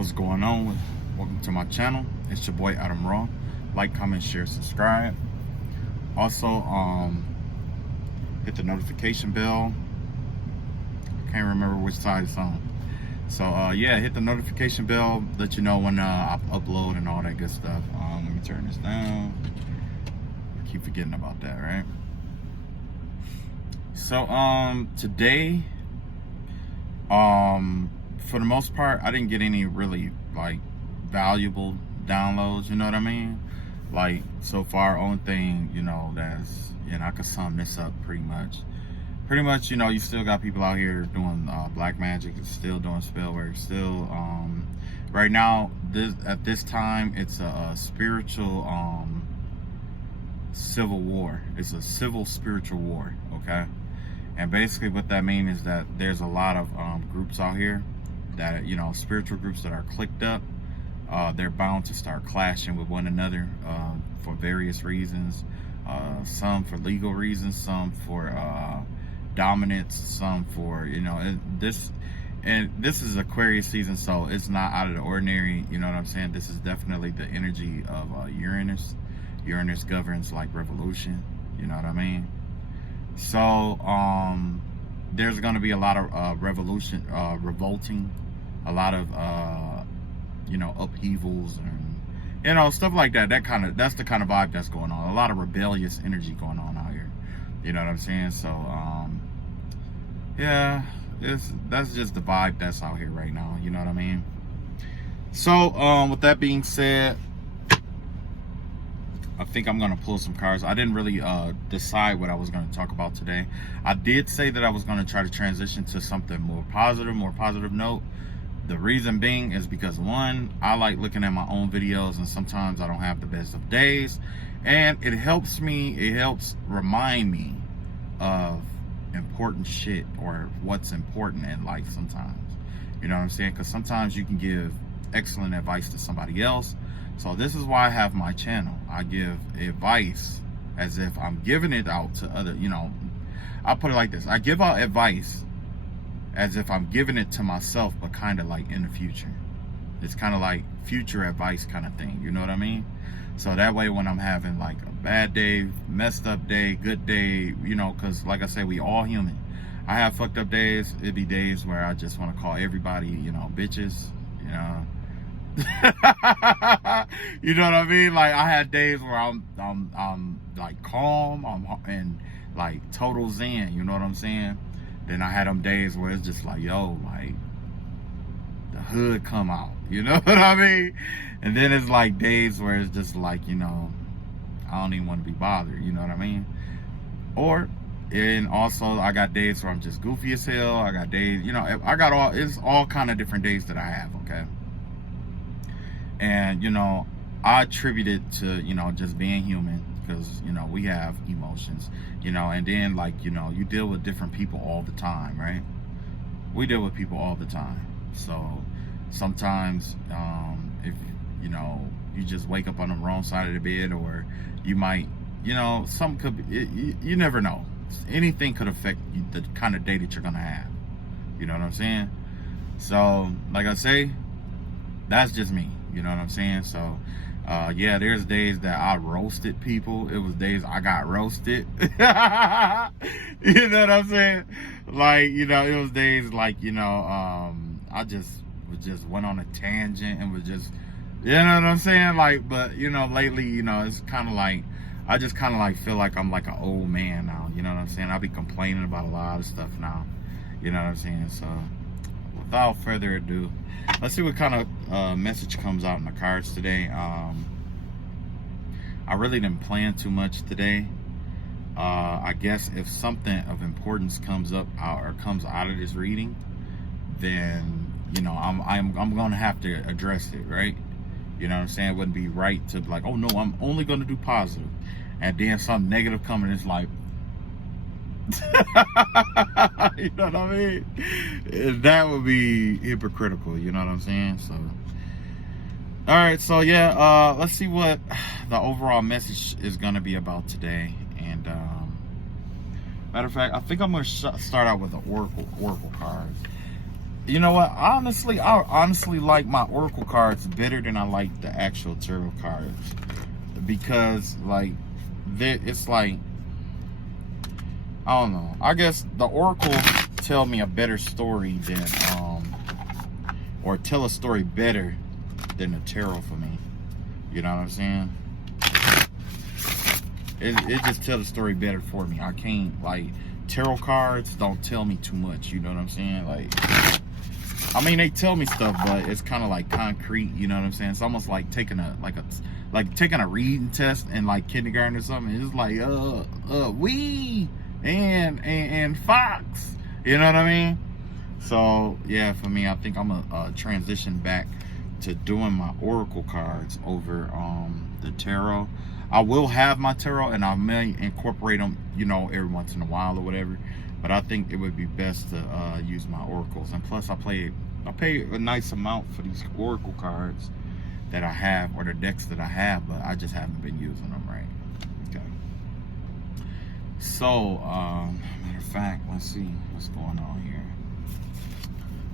What's going on? Welcome to my channel. It's your boy Adam Raw. Like, comment, share, subscribe. Also, hit the notification bell. I can't remember which side it's on. So yeah, hit the notification bell, let you know when I upload and all that good stuff. Let me turn this down. I keep forgetting about that, right? So today, for the most part, I didn't get any really like valuable downloads, you know what I mean? Like, so far, only thing, you know, that's, you know, I could sum this up pretty much, you know, you still got people out here doing black magic, still doing spell work, still right now, at this time, it's a spiritual civil war. It's a civil spiritual war, okay? And basically what that means is that there's a lot of groups out here that, you know, spiritual groups that are clicked up. They're bound to start clashing with one another for various reasons. Some for legal reasons, some for dominance, some for, you know, and this is Aquarius season, so it's not out of the ordinary, you know what I'm saying? This is definitely the energy of Uranus. Uranus governs like revolution, you know what I mean? So there's going to be a lot of revolting, a lot of you know, upheavals and, you know, stuff like that. That's the kind of vibe that's going on. A lot of rebellious energy going on out here, you know what I'm saying? So yeah, that's just the vibe that's out here right now, you know what I mean? So with that being said, I think I'm going to pull some cards. I didn't really decide what I was going to talk about today. I did say that I was going to try to transition to something more positive note. The reason being is because, one, I like looking at my own videos, and sometimes I don't have the best of days. And it helps remind me of important shit or what's important in life sometimes. You know what I'm saying? Because sometimes you can give excellent advice to somebody else. So this is why I have my channel. I give advice as if I'm giving it out to other, you know, I'll put it like this. I give out advice as if I'm giving it to myself, but kind of like in the future. It's kind of like future advice kind of thing, you know what I mean? So that way when I'm having like a bad day, messed up day, good day, you know, because like I said, we all human. I have fucked up days. It'd be days where I just want to call everybody, you know, bitches, you know. You know what I mean? Like, I had days where I'm like calm, and like total zen, you know what I'm saying? Then I had them days where it's just like, yo, like the hood come out, you know what I mean? And then it's like days where it's just like, you know, I don't even want to be bothered, you know what I mean? And also I got days where I'm just goofy as hell. I got days, you know, it's all kind of different days that I have, okay? And, you know, I attribute it to, you know, just being human, because, you know, we have emotions, you know, and then, like, you know, you deal with different people all the time, right? We deal with people all the time. So sometimes, if, you know, you just wake up on the wrong side of the bed, or you might, you know, something could be, you never know. Anything could affect the kind of day that you're going to have. You know what I'm saying? So, like I say, that's just me. You know what I'm saying? So, yeah, there's days that I roasted people. It was days I got roasted. You know what I'm saying? Like, you know, it was days like, you know, I just went on a tangent and was just, you know what I'm saying? Like, but, you know, lately, you know, it's kind of like, I just kind of like feel like I'm like an old man now. You know what I'm saying? I be complaining about a lot of stuff now. You know what I'm saying? So, without further ado, let's see what kind of message comes out in the cards today. I really didn't plan too much today. I guess if something of importance comes up or comes out of this reading, then, you know, I'm gonna have to address it, right? You know what I'm saying? It wouldn't be right to be like, oh no, I'm only gonna do positive, and then some negative coming. It's like, you know what I mean? That would be hypocritical, you know what I'm saying? So, all right, so yeah, let's see what the overall message is going to be about today. And matter of fact, I think I'm going to start out with the oracle cards. You know what? Honestly, I honestly like my Oracle cards better than I like the actual tarot cards, because like it's like, I don't know. I guess the Oracle tell me a better story than or tell a story better than the tarot for me. You know what I'm saying? It just tells the story better for me. I can't, like, tarot cards don't tell me too much. You know what I'm saying? Like, I mean, they tell me stuff, but it's kind of like concrete. You know what I'm saying? It's almost like taking taking a reading test in like kindergarten or something. It's like we and fox. You know what I mean? So yeah, for me, I think I'm gonna transition back to doing my Oracle cards over the tarot. I will have my tarot, and I may incorporate them, you know, every once in a while or whatever. But I think it would be best to use my oracles. And plus, I pay a nice amount for these oracle cards that I have, or the decks that I have, but I just haven't been using them right. Okay. So, matter of fact, let's see what's going on here.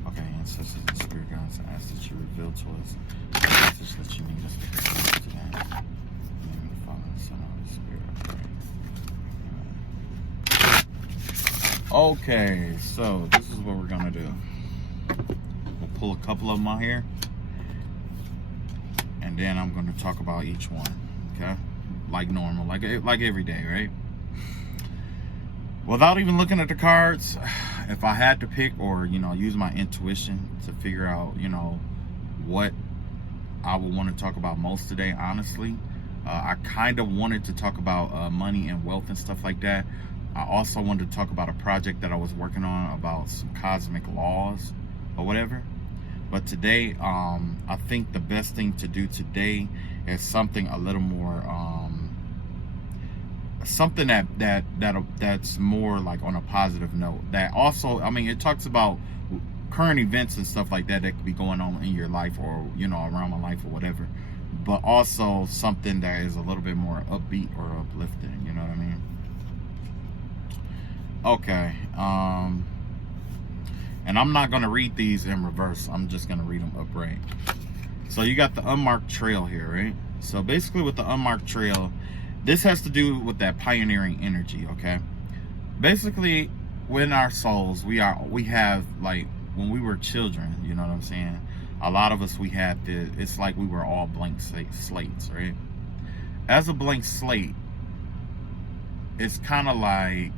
Okay, ancestors and spirit guides, I ask that you reveal to us the message that you need us to receive today. Okay, so this is what we're gonna do. We'll pull a couple of them out here, and then I'm gonna talk about each one. Okay, like normal, like every day, right? Without even looking at the cards, if I had to pick, or you know, use my intuition to figure out, you know, what I would want to talk about most today, honestly, I kind of wanted to talk about money and wealth and stuff like that. I also wanted to talk about a project that I was working on about some cosmic laws or whatever. But today, I think the best thing to do today is something a little more, something that's more like on a positive note. That also, I mean, it talks about current events and stuff like that that could be going on in your life, or you know, around my life or whatever. But also something that is a little bit more upbeat or uplifting. You know what I mean? Okay, and I'm not going to read these in reverse. I'm just going to read them upright. So you got the Unmarked Trail here, right? So basically with the Unmarked Trail, this has to do with that pioneering energy, okay? Basically, within our souls, we have, like, when we were children, you know what I'm saying? A lot of us, we had it's like we were all blank slates, right? As a blank slate, it's kind of like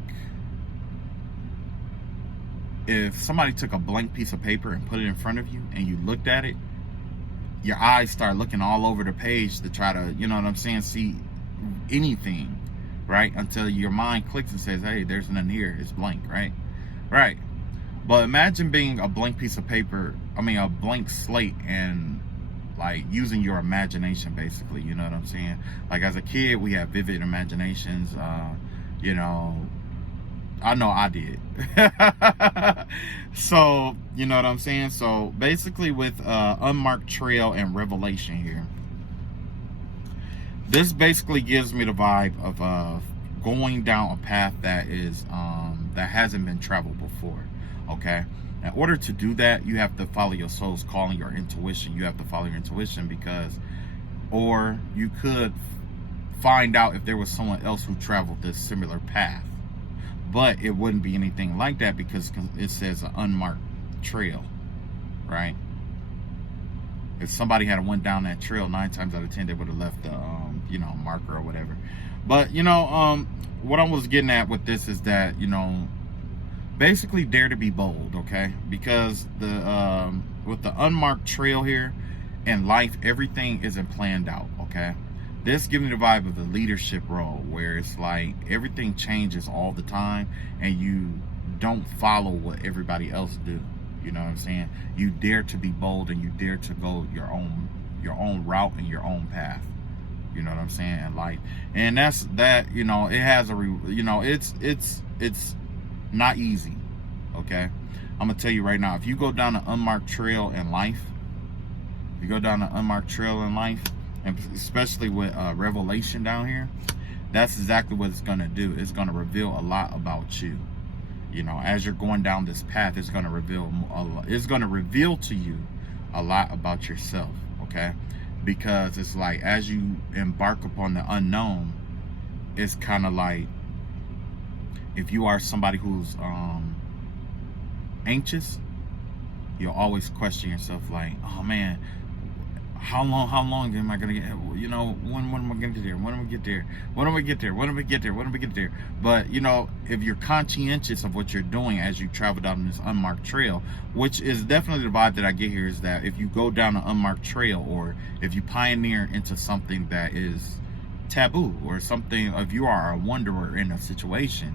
if somebody took a blank piece of paper and put it in front of you and you looked at it, your eyes start looking all over the page to try to, you know what I'm saying, see anything, right? Until your mind clicks and says, hey, there's none here, it's blank, right? Right. But imagine being a blank piece of paper, I mean, a blank slate, and like using your imagination, basically, you know what I'm saying? Like as a kid, we have vivid imaginations, you know, I know I did. So, you know what I'm saying? So basically with Unmarked Trail and Revelation here, this basically gives me the vibe of going down a path that is that hasn't been traveled before. Okay, in order to do that, you have to follow your soul's calling, your intuition. You have to follow your intuition, because, or you could find out if there was someone else who traveled this similar path. But it wouldn't be anything like that, because it says an unmarked trail, right? If somebody had went down that trail, 9 times out of 10, they would have left the, you know, marker or whatever. But, you know, what I was getting at with this is that, you know, basically dare to be bold, okay? Because the with the unmarked trail here in life, everything isn't planned out, okay? This gives me the vibe of the leadership role, where it's like everything changes all the time and you don't follow what everybody else do. You know what I'm saying? You dare to be bold, and you dare to go your own route and your own path. You know what I'm saying? In life. And that's that, you know, it has a you know, it's not easy. Okay? I'm gonna tell you right now, if you go down the unmarked trail in life, and especially with Revelation down here, that's exactly what it's gonna do. It's gonna reveal a lot about you. You know, as you're going down this path, it's going to reveal to you a lot about yourself, okay? Because it's like, as you embark upon the unknown, it's kind of like, if you are somebody who's anxious, you'll always question yourself, like, oh man, how long am I gonna get, you know, when am I gonna get there, when am I get there, when am I get there, when am I get there, when am I get there? But you know, if you're conscientious of what you're doing as you travel down this unmarked trail, which is definitely the vibe that I get here, is that if you go down an unmarked trail, or if you pioneer into something that is taboo, or something, if you are a wanderer in a situation,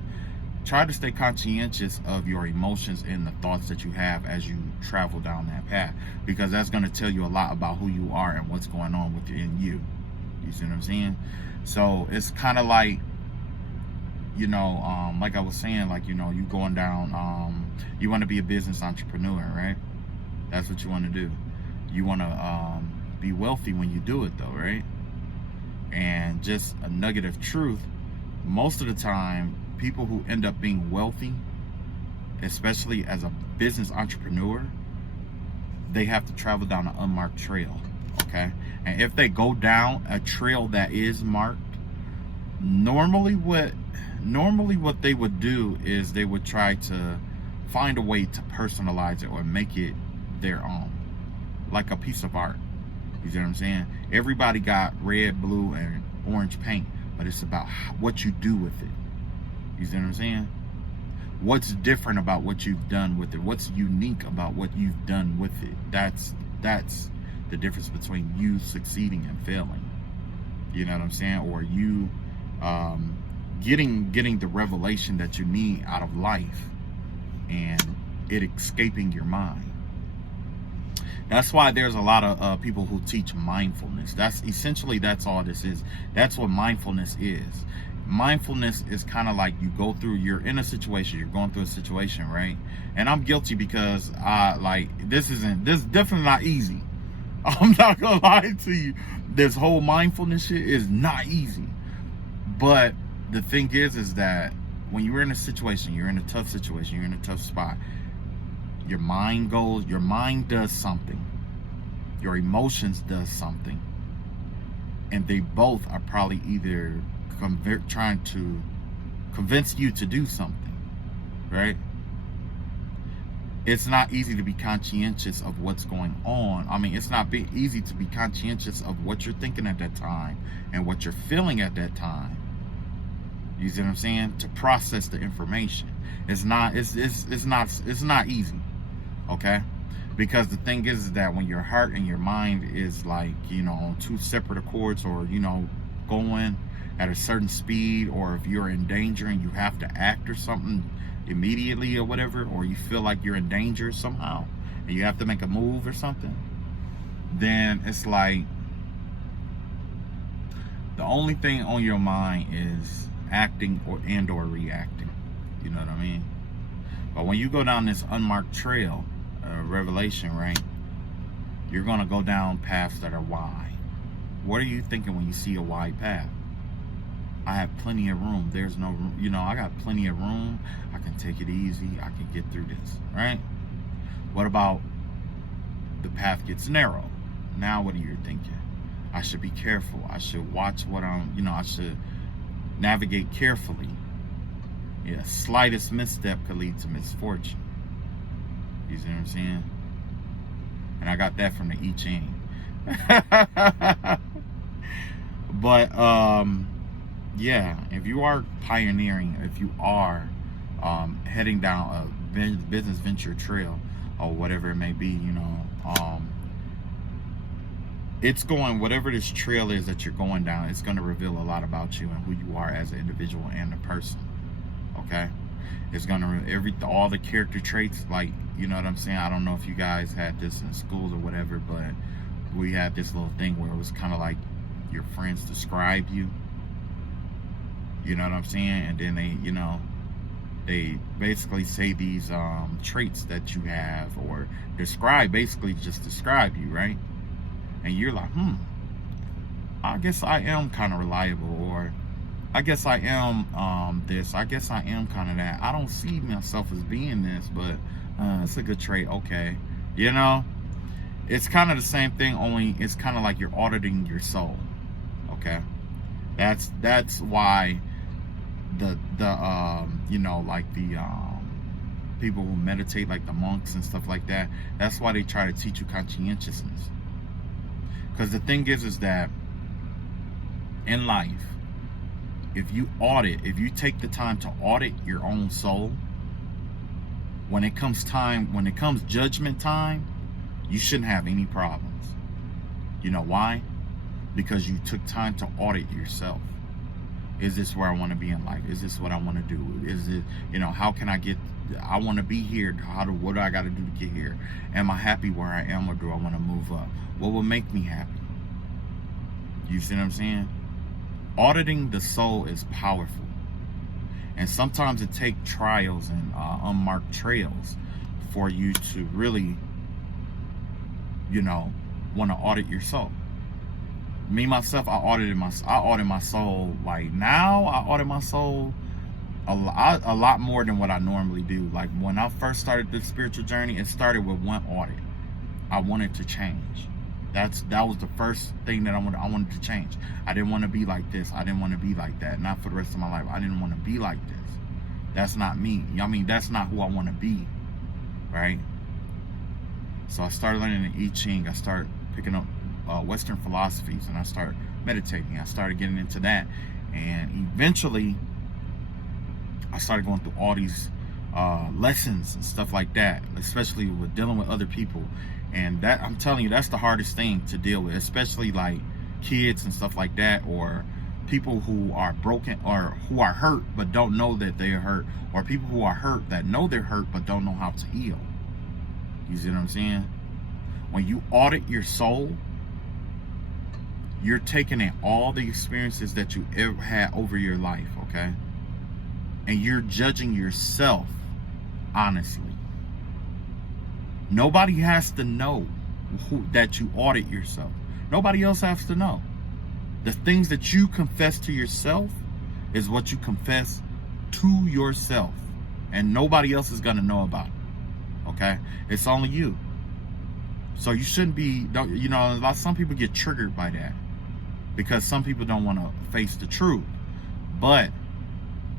try to stay conscientious of your emotions and the thoughts that you have as you travel down that path, because that's going to tell you a lot about who you are and what's going on within you. You see what I'm saying? So it's kind of like, you know, like I was saying, like, you know, you going down, you want to be a business entrepreneur, right? That's what you want to do. You want to be wealthy when you do it, though, right? And just a nugget of truth, most of the time, people who end up being wealthy, especially as a business entrepreneur, they have to travel down an unmarked trail, okay? And if they go down a trail that is marked, normally what they would do is they would try to find a way to personalize it or make it their own, like a piece of art. You see what I'm saying? Everybody got red, blue, and orange paint, but it's about what you do with it. You see what I'm saying? What's different about what you've done with it? What's unique about what you've done with it? That's the difference between you succeeding and failing. You know what I'm saying? Or you getting the revelation that you need out of life and it escaping your mind. That's why there's a lot of people who teach mindfulness. That's all this is. That's what mindfulness is. Mindfulness is kind of like, you're in a situation, you're going through a situation, right? And I'm guilty, because this is definitely not easy. I'm not gonna lie to you. This whole mindfulness shit is not easy. But the thing is that when you're in a situation, you're in a tough situation, you're in a tough spot, your mind does something, your emotions does something, and they both are probably either trying to convince you to do something, right? It's not easy to be conscientious of what's going on. I mean, it's not easy to be conscientious of what you're thinking at that time and what you're feeling at that time. You see what I'm saying? To process the information, it's not easy, okay? Because the thing is that when your heart and your mind is like, you know, on two separate accords, or, you know, going at a certain speed, or if you're in danger and you have to act or something immediately or whatever, or you feel like you're in danger somehow and you have to make a move or something, then it's like the only thing on your mind is acting or reacting. You know what I mean? But when you go down this unmarked trail, revelation, right, you're gonna go down paths that are wide. What are you thinking when you see a wide path? I have plenty of room. There's no room, you know, I got plenty of room. I can take it easy. I can get through this, right? What about the path gets narrow? Now what are you thinking? I should be careful. I should watch what I should navigate carefully. Yeah, slightest misstep could lead to misfortune. You see what I'm saying? And I got that from the I Ching. But yeah, if you are pioneering, if you are heading down a business venture trail or whatever it may be, you know, it's going, whatever this trail is that you're going down, it's going to reveal a lot about you and who you are as an individual and a person. Okay, it's going to all the character traits, like, you know what I'm saying? I don't know if you guys had this in schools or whatever, but we had this little thing where it was kind of like your friends describe you. You know what I'm saying? And then they, you know, they basically say these traits that you have, or basically just describe you, right? And you're like, I guess I am kind of reliable, or I guess I am this. I guess I am kind of that. I don't see myself as being this, but it's a good trait. Okay, you know, it's kind of the same thing. Only it's kind of like you're auditing your soul. Okay, that's why the you know, like the people who meditate, like the monks and stuff like that. That's why they try to teach you conscientiousness. Because the thing is that in life, if you take the time to audit your own soul, when it comes judgment time, you shouldn't have any problems. You know why? Because you took time to audit yourself. Is this where I want to be in life? Is this what I want to do? Is it, you know, how can I get, I want to be here. What do I got to do to get here? Am I happy where I am, or do I want to move up? What will make me happy? You see what I'm saying? Auditing the soul is powerful. And sometimes it takes trials and unmarked trails for you to really, you know, want to audit your soul. Me, myself, I audit my soul. Like now, I audit my soul a lot more than what I normally do. Like when I first started this spiritual journey, it started with one audit. I wanted to change. That was the first thing that I wanted to change. I didn't want to be like this. I didn't want to be like that. Not for the rest of my life. I didn't want to be like this. That's not me. I mean, that's not who I want to be, right? So I started learning the I Ching. I started picking up Western philosophies, and I started meditating. I started getting into that, and eventually I started going through all these lessons and stuff like that, especially with dealing with other people. And that, I'm telling you, that's the hardest thing to deal with, especially like kids and stuff like that, or people who are broken or who are hurt but don't know that they are hurt, or people who are hurt that know they're hurt but don't know how to heal. You see what I'm saying? When you audit your soul, you're taking in all the experiences that you ever had over your life, okay? And you're judging yourself honestly. Nobody has to know that you audit yourself. Nobody else has to know. The things that you confess to yourself is what you confess to yourself. And nobody else is going to know about it. Okay? It's only you. So you shouldn't be, you know, some people get triggered by that because some people don't want to face the truth. But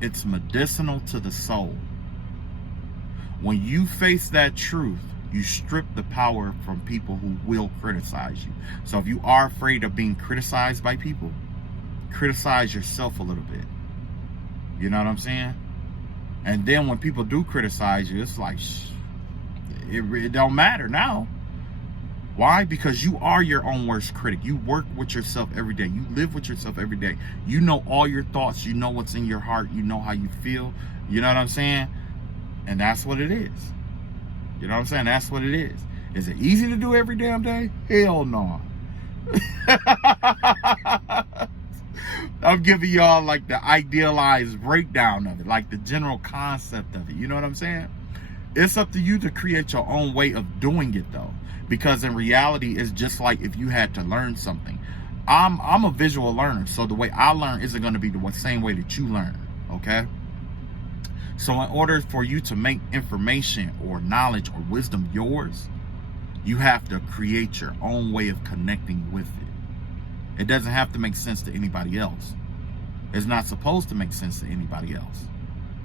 it's medicinal to the soul. When you face that truth, you strip the power from people who will criticize you. So if you are afraid of being criticized by people, criticize yourself a little bit. You know what I'm saying? And then when people do criticize you, it's like, it don't matter now. Why? Because you are your own worst critic. You work with yourself every day. You live with yourself every day. You know all your thoughts. You know what's in your heart. You know how you feel. You know what I'm saying? And that's what it is. You know what I'm saying? That's what it is. Is it easy to do every damn day? Hell no. I'm giving y'all like the idealized breakdown of it, like the general concept of it. You know what I'm saying? It's up to you to create your own way of doing it though. Because in reality, it's just like if you had to learn something. I'm a visual learner, so the way I learn isn't going to be the same way that you learn, okay? So in order for you to make information or knowledge or wisdom yours, you have to create your own way of connecting with it. It doesn't have to make sense to anybody else. It's not supposed to make sense to anybody else.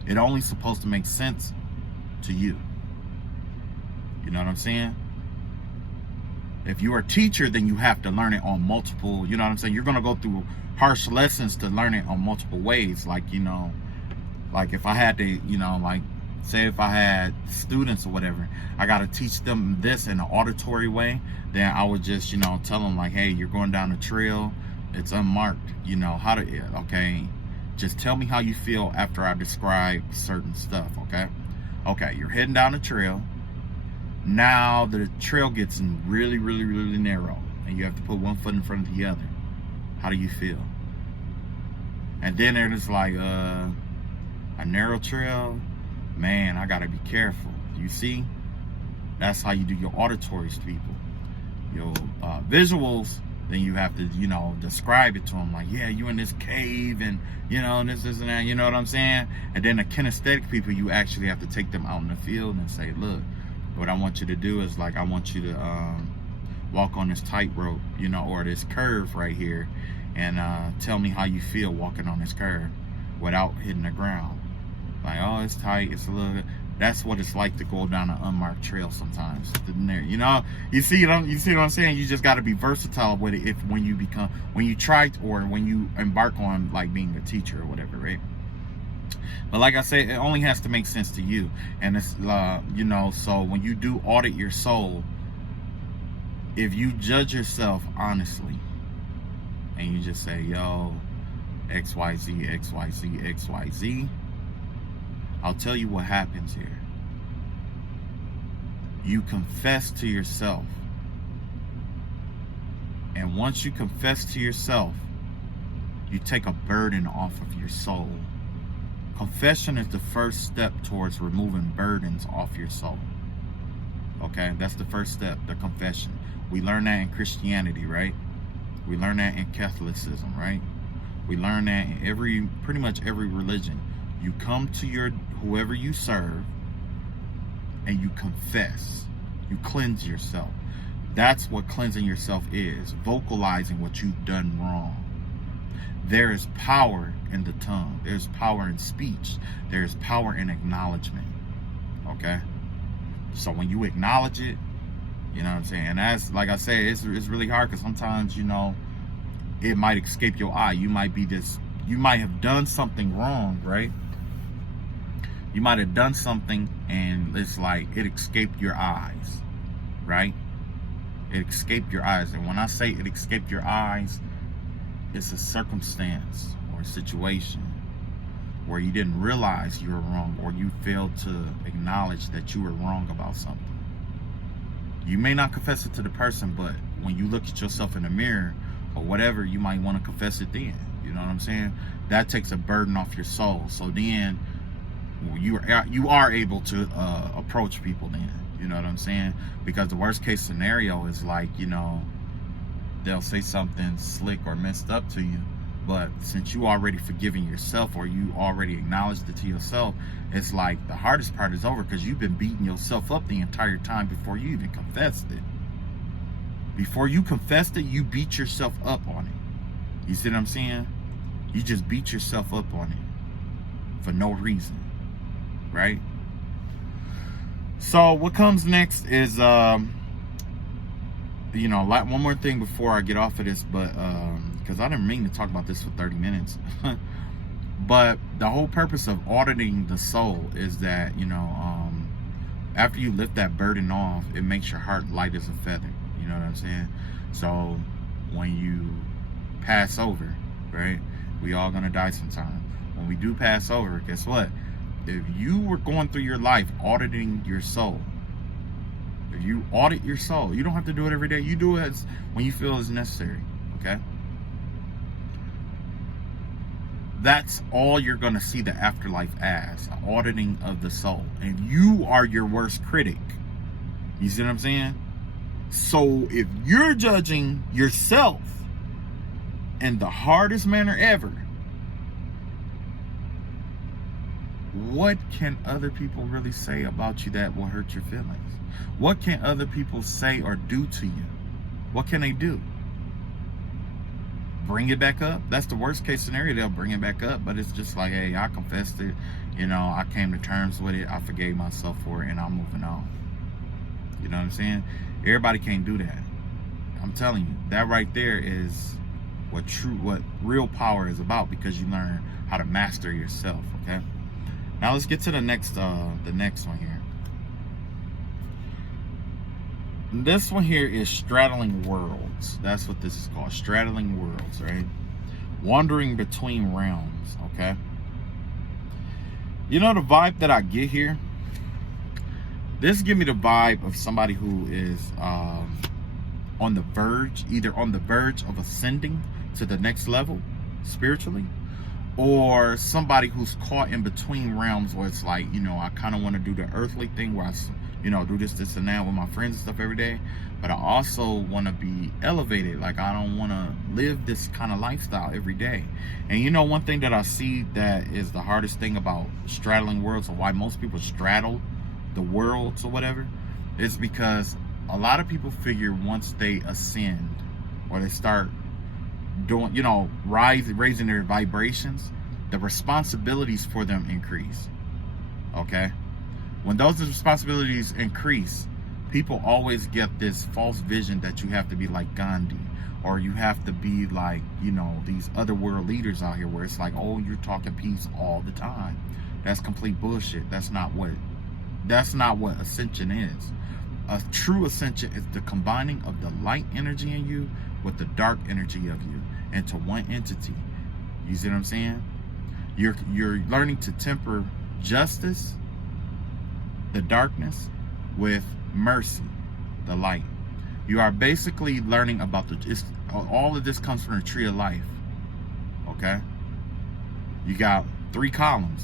It's only supposed to make sense to you. You know what I'm saying? If you're a teacher, then you have to learn it on multiple, you know what I'm saying? You're going to go through harsh lessons to learn it on multiple ways. Like, you know, like if I had to, you know, like say if I had students or whatever, I got to teach them this in an auditory way, then I would just, you know, tell them like, hey, you're going down a trail. It's unmarked. You know, how to, okay, just tell me how you feel after I describe certain stuff, okay? Okay, you're heading down a trail. Now the trail gets really, really, really narrow, and you have to put one foot in front of the other. How do you feel? And then there's like a narrow trail. Man, I gotta be careful. You see? That's how you do your auditories to people. Your visuals, then you have to, you know, describe it to them like, yeah, you in this cave and, you know, this and that, you know what I'm saying? And then the kinesthetic people, you actually have to take them out in the field and say, look, what I want you to do is, like, I want you to walk on this tightrope, you know, or this curve right here, and tell me how you feel walking on this curve without hitting the ground. Like, oh, it's tight, it's a little. That's what it's like to go down an unmarked trail sometimes. You know, you see what I'm saying? You just got to be versatile with it when you try or when you embark on, like, being a teacher or whatever, right? But like I said, it only has to make sense to you. And it's, you know, so when you do audit your soul, if you judge yourself honestly and you just say, yo, XYZ, XYZ, XYZ, I'll tell you what happens here. You confess to yourself. And once you confess to yourself, you take a burden off of your soul. Confession is the first step towards removing burdens off your soul. Okay, that's the first step, the confession. We learn that in Christianity, right? We learn that in Catholicism, right? We learn that in pretty much every religion. You come to whoever you serve and you confess. You cleanse yourself. That's what cleansing yourself is. Vocalizing what you've done wrong. There is power in the tongue. There's power in speech. There's power in acknowledgement. Okay? So when you acknowledge it, you know what I'm saying? And that's, like I said, it's really hard because sometimes, you know, it might escape your eye. You might have done something wrong, right? You might have done something and it's like it escaped your eyes, right? It escaped your eyes. And when I say it escaped your eyes, it's a circumstance or a situation where you didn't realize you were wrong, or you failed to acknowledge that you were wrong about something. You may not confess it to the person, but when you look at yourself in the mirror or whatever, you might want to confess it then. You know what I'm saying? That takes a burden off your soul. So then you are able to approach people then. You know what I'm saying? Because the worst case scenario is, like, you know, they'll say something slick or messed up to you, but since you already forgiven yourself, or you already acknowledged it to yourself, it's like the hardest part is over, because you've been beating yourself up the entire time before you even confessed it. Before you confessed it, you beat yourself up on it. You see what I'm saying? You just beat yourself up on it for no reason, right? So what comes next is, you know, like, one more thing before I get off of this, but because I didn't mean to talk about this for 30 minutes. But the whole purpose of auditing the soul is that, you know, after you lift that burden off, it makes your heart light as a feather. You know what I'm saying? So when you pass over, right? We all gonna die sometime. When we do pass over, guess what? If you were going through your life auditing your soul, if you audit your soul, you don't have to do it every day. You do it when you feel it's necessary, okay? That's all you're going to see the afterlife as, auditing of the soul. And you are your worst critic. You see what I'm saying? So if you're judging yourself in the hardest manner ever, what can other people really say about you that will hurt your feelings? What can other people say or do to you? What can they do? Bring it back up? That's the worst case scenario. They'll bring it back up, but it's just like, hey, I confessed it. You know, I came to terms with it. I forgave myself for it, and I'm moving on. You know what I'm saying? Everybody can't do that. I'm telling you, that right there is what real power is about, because you learn how to master yourself, okay? Now let's get to the next one here. This one here is Straddling Worlds. That's what this is called, Straddling Worlds, right? Wandering between realms, okay? You know the vibe that I get here? This give me the vibe of somebody who is on the verge, either on the verge of ascending to the next level spiritually, or somebody who's caught in between realms where it's like, you know, I kind of want to do the earthly thing where I do this and that with my friends and stuff every day. But I also want to be elevated. Like, I don't want to live this kind of lifestyle every day. And one thing that I see that is the hardest thing about straddling worlds, or why most people straddle the worlds or whatever, is because a lot of people figure once they ascend, or they start doing, raising their vibrations, the responsibilities for them increase. Okay? When those responsibilities increase, people always get this false vision that you have to be like Gandhi, or you have to be like, these other world leaders out here, where it's like, oh, you're talking peace all the time. That's complete bullshit. That's not what ascension is. A true ascension is the combining of the light energy in you with the dark energy of you into one entity. You see what I'm saying? You're learning to temper justice, the darkness, with mercy, the light. You are basically learning about all of this comes from the tree of life. Okay? You got 3 columns.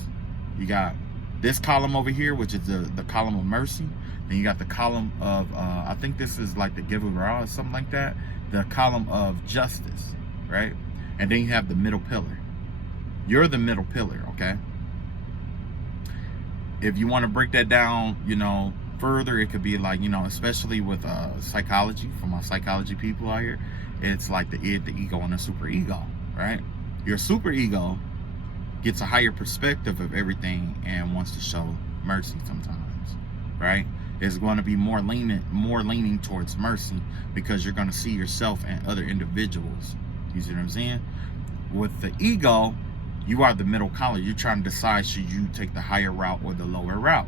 You got this column over here, which is the column of mercy. Then you got the column of, I think this is like the giver or something like that. The column of justice, right? And then you have the middle pillar. You're the middle pillar, okay? If you want to break that down, further, it could be like, especially with psychology, for my psychology people out here, it's like the id, the ego, and the super ego, right? Your super ego gets a higher perspective of everything and wants to show mercy sometimes, right? It's going to be more leaning towards mercy, because you're going to see yourself and other individuals. You see what I'm saying? With the ego, you are the middle column. You're trying to decide, should you take the higher route or the lower route?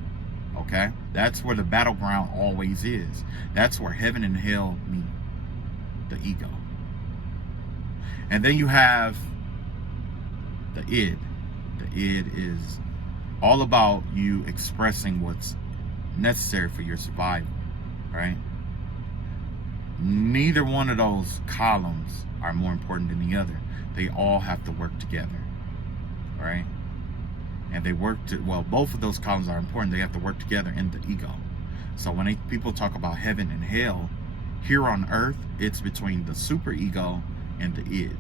Okay? That's where the battleground always is. That's where heaven and hell meet. The ego. And then you have the id. The id is all about you expressing what's necessary for your survival, right? Neither one of those columns are more important than the other. They all have to work together, right? And they both of those columns are important. They have to work together in the ego. So when people talk about heaven and hell, here on earth, it's between the super ego and the id.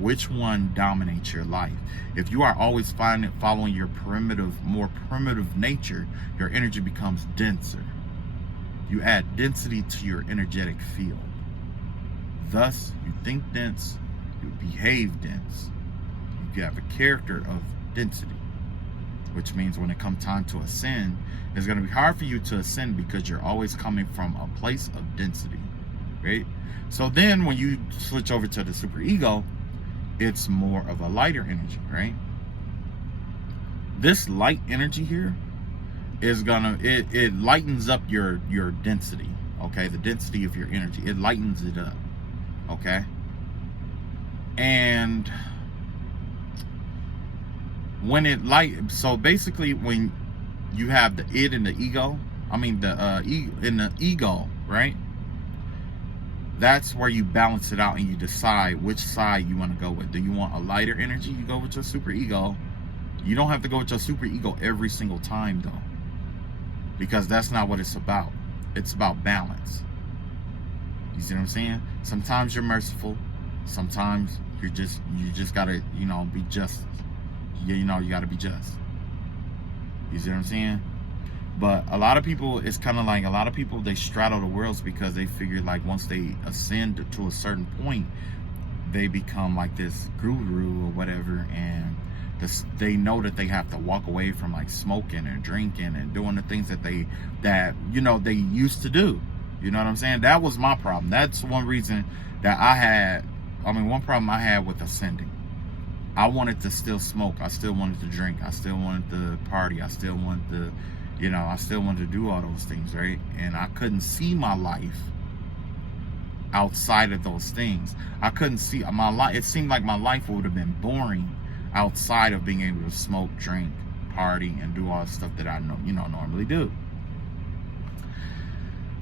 Which one dominates your life? If you are always following your more primitive nature, your energy becomes denser. You add density to your energetic field. Thus, you think dense, you behave dense. You have a character of density, which means when it comes time to ascend, it's going to be hard for you to ascend because you're always coming from a place of density, right? So then when you switch over to the superego, it's more of a lighter energy, right? This light energy here is it lightens up your density, okay? The density of your energy, it lightens it up, okay? And when so basically when you have the id and the ego, in the ego, right? That's where you balance it out and you decide which side you want to go with. Do you want a lighter energy? You go with your super ego. You don't have to go with your super ego every single time though, because that's not what it's about. It's about balance. You see what I'm saying? Sometimes you're merciful. Sometimes you just gotta, be just. You gotta be just. You see what I'm saying? But a lot of people, it's kind of like a lot of people, they straddle the worlds because they figure like once they ascend to a certain point, they become like this guru or whatever, and they know that they have to walk away from like smoking and drinking and doing the things that they used to do. You know what I'm saying? That was my problem. That's one reason that one problem I had with ascending. I wanted to still smoke. I still wanted to drink. I still wanted to party. I still wanted to, I still wanted to do all those things, right? And I couldn't see my life outside of those things. I couldn't see my life. It seemed like my life would have been boring outside of being able to smoke, drink, party, and do all the stuff that I normally do.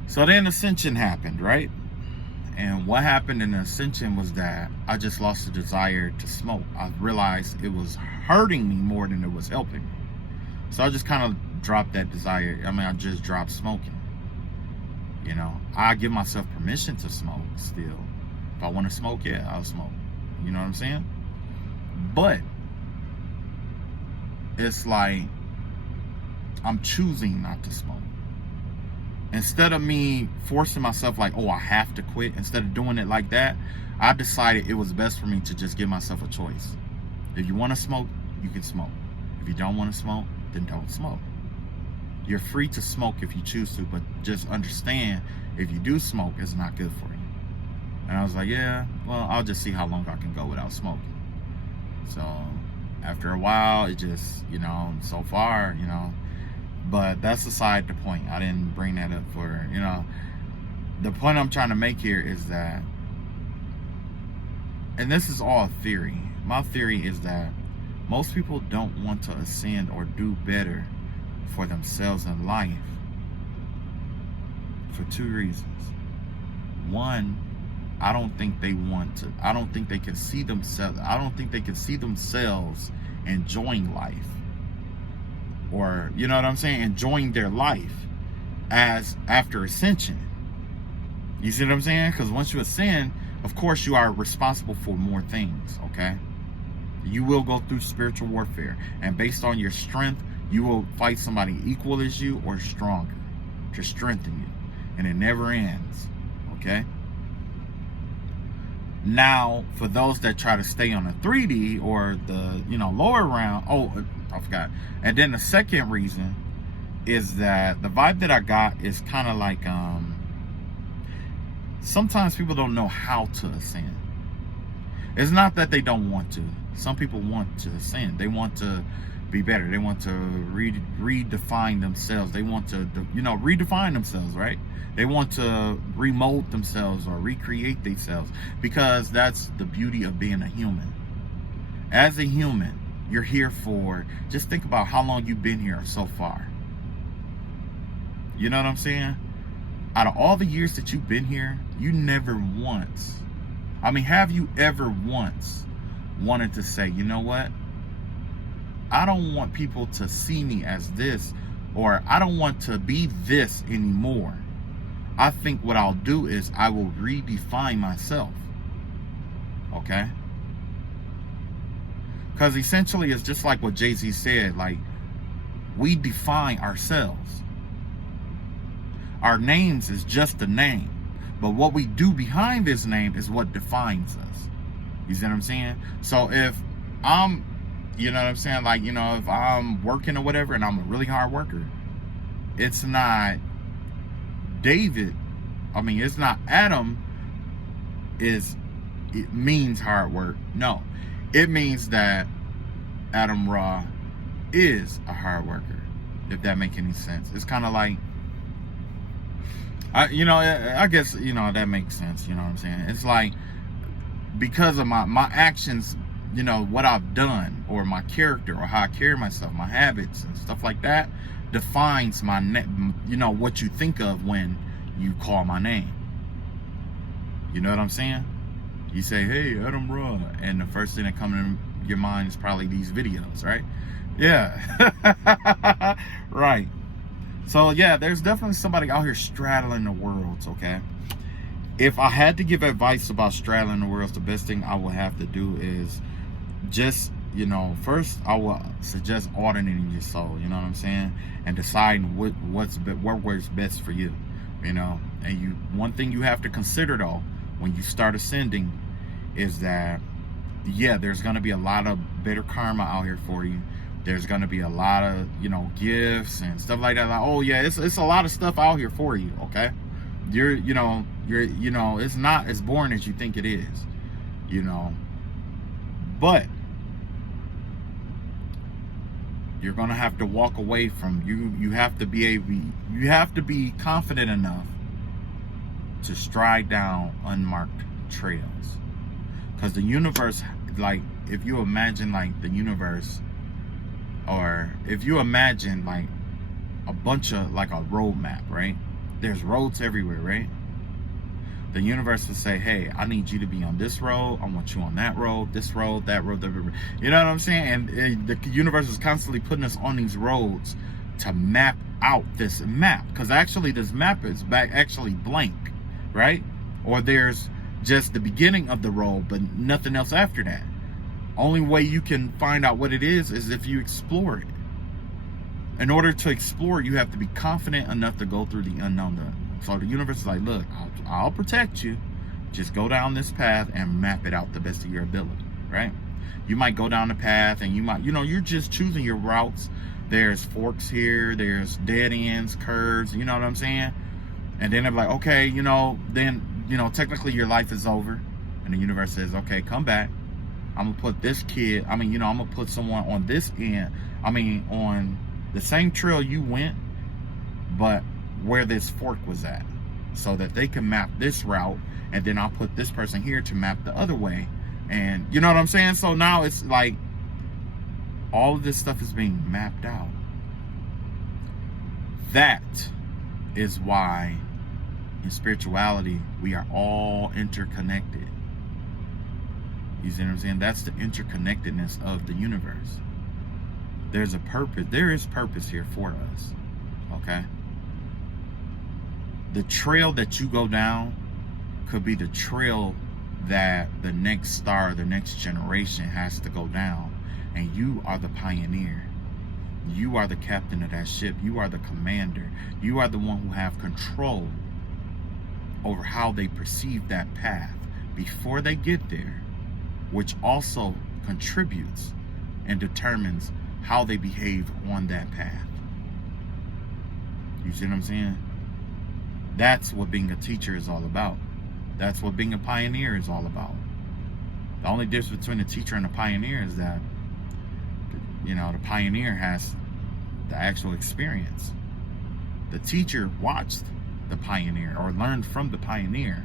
So then ascension happened, right? And what happened in the ascension was that I just lost the desire to smoke. I realized it was hurting me more than it was helping me. So I just kind of dropped that desire. I mean, I just dropped smoking. You know, I give myself permission to smoke still. If I want to smoke, yeah, I'll smoke. You know what I'm saying? But it's like I'm choosing not to smoke. Instead of me forcing myself like, oh, I have to quit, instead of doing it like that, I decided it was best for me to just give myself a choice. If you want to smoke, you can smoke. If you don't want to smoke, then don't smoke. You're free to smoke if you choose to, but just understand, if you do smoke, it's not good for you. And I was like, yeah, well, I'll just see how long I can go without smoking. So after a while, it just, you know, so far, you know, but that's aside the point. I didn't bring that up for, you know, the point I'm trying to make here is that, and this is all theory. My theory is that most people don't want to ascend or do better for themselves in life for two reasons. One, I don't think they want to. I don't think they can see themselves. I don't think they can see themselves enjoying life. Or, you know what I'm saying? Enjoying their life as after ascension. You see what I'm saying? Because once you ascend, of course you are responsible for more things, okay? You will go through spiritual warfare. And based on your strength, you will fight somebody equal as you or stronger to strengthen you. And it never ends, okay? Now, for those that try to stay on the 3D or the, you know, lower round, oh, I forgot. And then the second reason is that the vibe that I got is kind of like, sometimes people don't know how to ascend. It's not that they don't want to. Some people want to ascend. They want to be better. They want to redefine themselves. They want to, you know, redefine themselves, right? They want to remold themselves or recreate themselves, because that's the beauty of being a human. As a human, you're here for, just think about how long you've been here so far. You know what I'm saying? Out of all the years that you've been here, you never once, I mean, have you ever once wanted to say, you know what? I don't want people to see me as this, or I don't want to be this anymore. I think what I'll do is I will redefine myself. Okay? Because essentially it's just like what Jay-Z said, like, we define ourselves. Our names is just a name, but what we do behind this name is what defines us. You see what I'm saying? So if I'm, you know what I'm saying, like, you know, if I'm working or whatever and I'm a really hard worker, it's not David, I mean, it's not Adam it means hard work. No, it means that Adam Ra is a hard worker, if that makes any sense. It's kind of like, I guess, you know, that makes sense. You know what I'm saying? It's like, because of my actions, you know, what I've done, or my character, or how I carry myself, my habits and stuff like that, defines my, you know, what you think of when you call my name. You know what I'm saying? You say, hey, Adam Ra, and the first thing that comes in your mind is probably these videos, right? Yeah. Right. So yeah, there's definitely somebody out here straddling the worlds, okay? If I had to give advice about straddling the worlds, the best thing I would have to do is just, you know, first I will suggest auditing your soul, you know what I'm saying? And deciding what works best for you, you know? And one thing you have to consider though, when you start ascending, is that, yeah, there's going to be a lot of better karma out here for you. There's going to be a lot of, you know, gifts and stuff like that. Like, oh yeah, it's a lot of stuff out here for you, okay? You're it's not as boring as you think it is, you know. But you're going to have to walk away from you have to be confident enough to stride down unmarked trails. Because the universe, like, if you imagine like the universe, or if you imagine like a bunch of, like, a road map, right? There's roads everywhere, right? The universe will say, hey, I need you to be on this road. I want you on that road, this road, that road, that road. You know what I'm saying? And the universe is constantly putting us on these roads to map out this map, because actually this map is actually blank, right? Or there's just the beginning of the road but nothing else after that. Only way you can find out what it is if you explore it. In order to explore, you have to be confident enough to go through the unknown. So the universe is like, look, I'll protect you. Just go down this path and map it out the best of your ability, right? You might go down the path and you might, you're just choosing your routes. There's forks here, there's dead ends, curves, you know what I'm saying? And then they're like, okay, then, technically your life is over. And the universe says, okay, come back. I'm gonna put this kid, I'm gonna put someone on this end, on the same trail you went, but where this fork was at, so that they can map this route, and then I'll put this person here to map the other way. And you know what I'm saying? So now it's like all of this stuff is being mapped out. That is why in spirituality we are all interconnected. You see what I'm saying? That's the interconnectedness of the universe. There's a purpose. There is purpose here for us. Okay? The trail that you go down could be the trail that the next star, the next generation has to go down. And you are the pioneer. You are the captain of that ship. You are the commander. You are the one who have control over how they perceive that path before they get there, which also contributes and determines how they behave on that path. You see what I'm saying? That's what being a teacher is all about. That's what being a pioneer is all about. The only difference between a teacher and a pioneer is that, the pioneer has the actual experience. The teacher watched the pioneer or learned from the pioneer,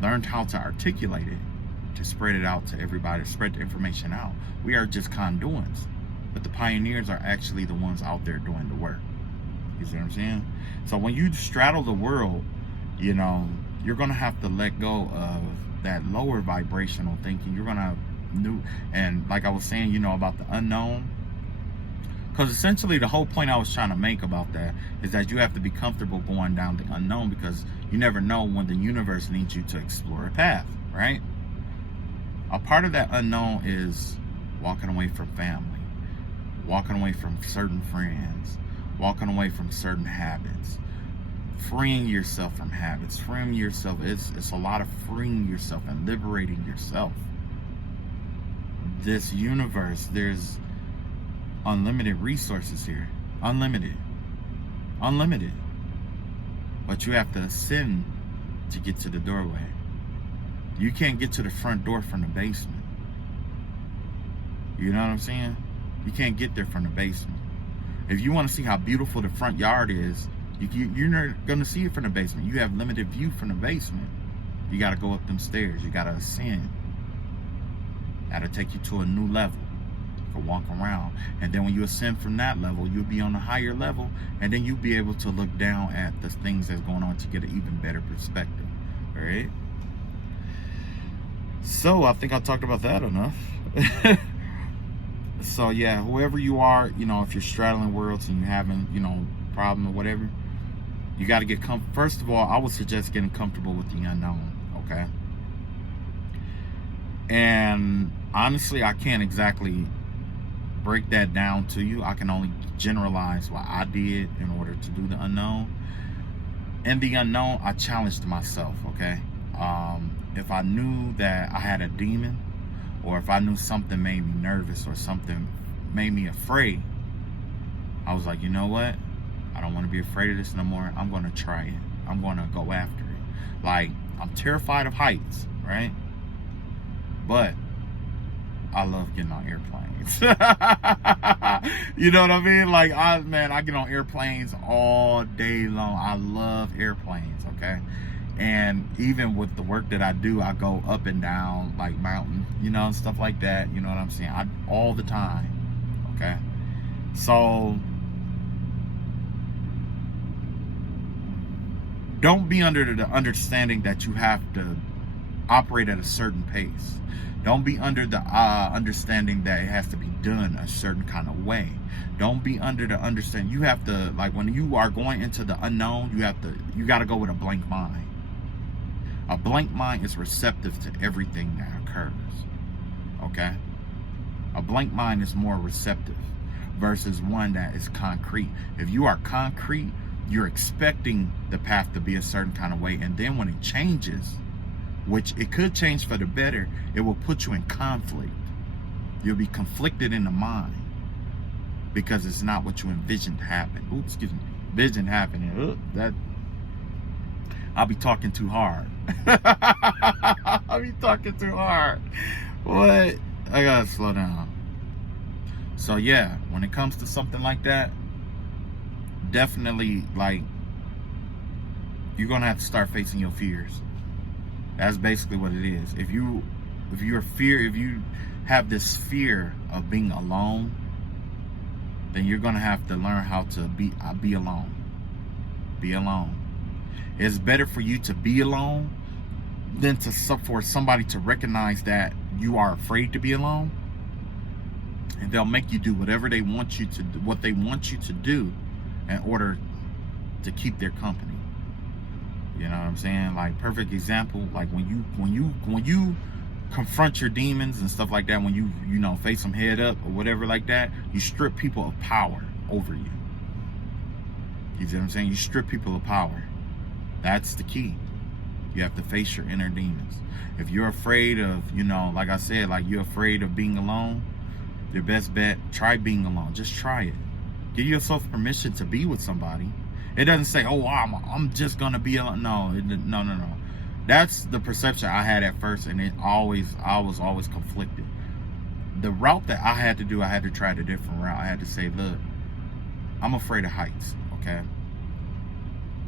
learned how to articulate it, to spread it out to everybody, spread the information out. We are just conduits, but the pioneers are actually the ones out there doing the work. You see what I'm saying? So when you straddle the world, you're going to have to let go of that lower vibrational thinking. You're going to and like I was saying, about the unknown, because essentially the whole point I was trying to make about that is that you have to be comfortable going down the unknown, because you never know when the universe needs you to explore a path, right? A part of that unknown is walking away from family, walking away from certain friends, walking away from certain habits, freeing yourself from habits, freeing yourself. It's a lot of freeing yourself and liberating yourself. This universe, there's unlimited resources here. Unlimited. But you have to ascend to get to the doorway. You can't get to the front door from the basement. You know what I'm saying? You can't get there from the basement. If you want to see how beautiful the front yard is, you're not going to see it from the basement. You have limited view from the basement. You got to go up them stairs. You got to ascend. That'll take you to a new level. You can walk around. And then when you ascend from that level, you'll be on a higher level. And then you'll be able to look down at the things that's going on to get an even better perspective. All right? So I think I talked about that enough. So yeah, whoever you are, if you're straddling worlds and you're having, problem or whatever, you got to get first of all, I would suggest getting comfortable with the unknown. Okay? And honestly, I can't exactly break that down to you. I can only generalize what I did in order to do the unknown. In the unknown, I challenged myself, okay? If I knew that I had a demon, or if I knew something made me nervous or something made me afraid, I was like, you know what? I don't want to be afraid of this no more. I'm going to try it. I'm going to go after it. Like, I'm terrified of heights, right? But I love getting on airplanes. You know what I mean? Like, I get on airplanes all day long. I love airplanes, okay? And even with the work that I do, I go up and down, like mountains, and stuff like that. You know what I'm saying? All the time, okay? So don't be under the understanding that you have to operate at a certain pace. Don't be under the understanding that it has to be done a certain kind of way. Don't be under the understanding. You have to, like, when you are going into the unknown, you got to go with a blank mind. A blank mind is receptive to everything that occurs. Okay? A blank mind is more receptive versus one that is concrete. If you are concrete, you're expecting the path to be a certain kind of way, and then when it changes, which it could change for the better, it will put you in conflict. You'll be conflicted in the mind because it's not what you envisioned to happen. Oops, excuse me. Vision happening. That I'll be talking too hard. I'll be talking too hard. What? I gotta slow down. So yeah, when it comes to something like that, definitely, like, you're gonna have to start facing your fears. That's basically what it is. If you have this fear of being alone, then you're gonna have to learn how to be alone. Be alone. It's better for you to be alone than for somebody to recognize that you are afraid to be alone, and they'll make you do whatever they want you to do, what they want you to do, in order to keep their company. You know what I'm saying? Like, perfect example, like when you confront your demons and stuff like that, when you face them head up or whatever like that, you strip people of power over you. You see what I'm saying? You strip people of power. That's the key. You have to face your inner demons. If you're afraid of, like I said, like, you're afraid of being alone, your best bet, try being alone. Just try it. Give yourself permission to be with somebody. It doesn't say, oh, I'm just gonna be alone. No. That's the perception I had at first, and I was always conflicted. The route that I had to try the different route. I had to say, look, I'm afraid of heights, okay?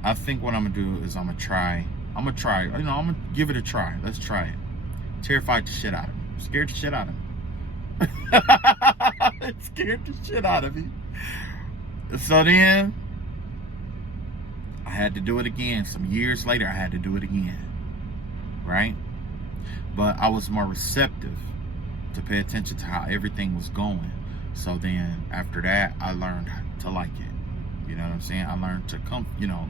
I think what I'm gonna do is I'm gonna try, I'm gonna give it a try. Let's try it. Terrified the shit out of me. Scared the shit out of me. It scared the shit out of me. So then I had to do it again. Some years later, I had to do it again. Right? But I was more receptive to pay attention to how everything was going. So then after that, I learned to like it. You know what I'm saying? I learned to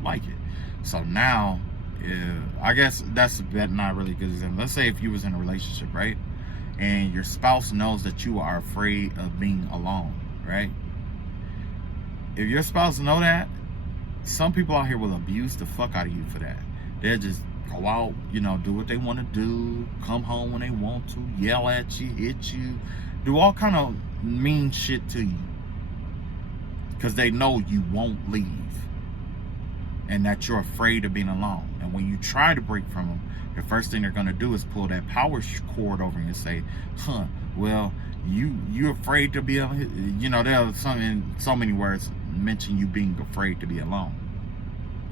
like it. So now, I guess that's not really good example. Let's say if you was in a relationship, right? And your spouse knows that you are afraid of being alone, right? If your spouse know that, some people out here will abuse the fuck out of you for that. They'll just go out, do what they want to do, come home when they want to, yell at you, hit you, do all kind of mean shit to you. Because they know you won't leave. And that you're afraid of being alone. And when you try to break from them, the first thing they're going to do is pull that power cord over you and say, well, you're afraid to be alone. There's so many words mention you being afraid to be alone.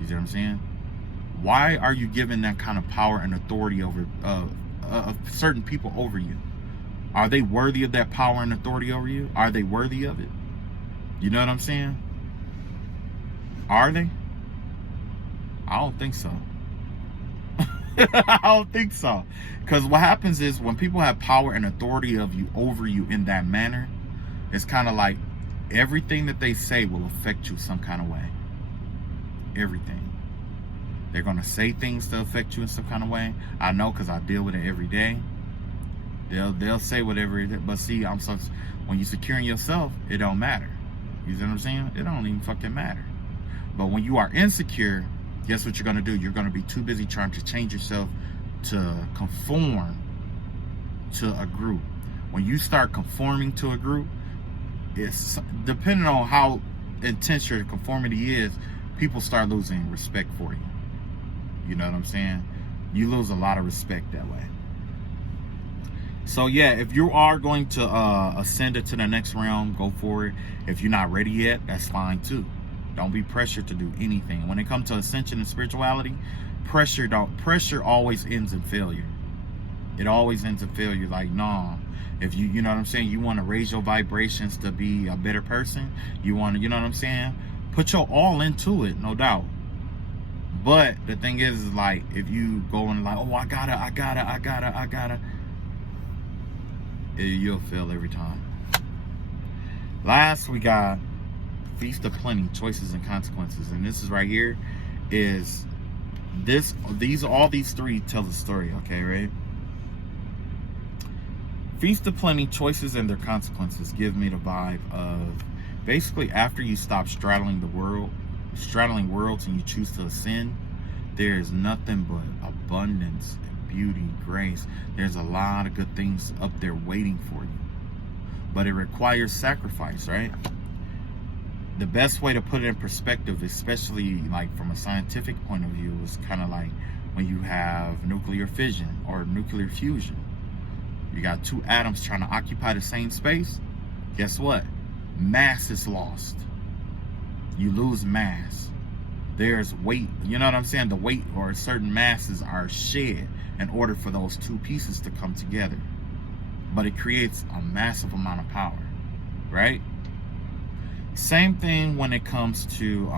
You see what I'm saying? Why are you giving that kind of power and authority over certain people over you? Are they worthy of that power and authority over you? Are they worthy of it? You know what I'm saying? Are they? I don't think so. I don't think so. Because what happens is when people have power and authority over you in that manner, it's kind of like everything that they say will affect you some kind of way. Everything. They're going to say things to affect you in some kind of way. I know, because I deal with it every day. They'll say whatever it is. But see, when you're securing yourself, it don't matter. You see what I'm saying? It don't even fucking matter. But when you are insecure, guess what you're going to do? You're going to be too busy trying to change yourself to conform to a group. When you start conforming to a group, it's depending on how intense your conformity is, people start losing respect for you. You know what I'm saying? You lose a lot of respect that way. So yeah, if you are going to ascend it to the next realm, go for it. If you're not ready yet, that's fine too. Don't be pressured to do anything. When it comes to ascension and spirituality, pressure always ends in failure. It always ends in failure. Like, no, if you know what I'm saying, you want to raise your vibrations to be a better person, you want to, you know what I'm saying, put your all into it, no doubt. But the thing is like, if you go and like, oh, I gotta, you'll fail every time. Last, we got Feast of Plenty, Choices and Consequences. And this is right here is all these three tell the story, okay, right? Feast of Plenty, Choices and their Consequences give me the vibe of basically after you stop straddling worlds and you choose to ascend, there is nothing but abundance and beauty, grace. There's a lot of good things up there waiting for you. But it requires sacrifice, right? The best way to put it in perspective, especially like from a scientific point of view, is kind of like when you have nuclear fission or nuclear fusion. You got two atoms trying to occupy the same space. Guess what? Mass is lost. You lose mass. There's weight. You know what I'm saying? The weight or certain masses are shed in order for those two pieces to come together. But it creates a massive amount of power, right? Same thing when it comes to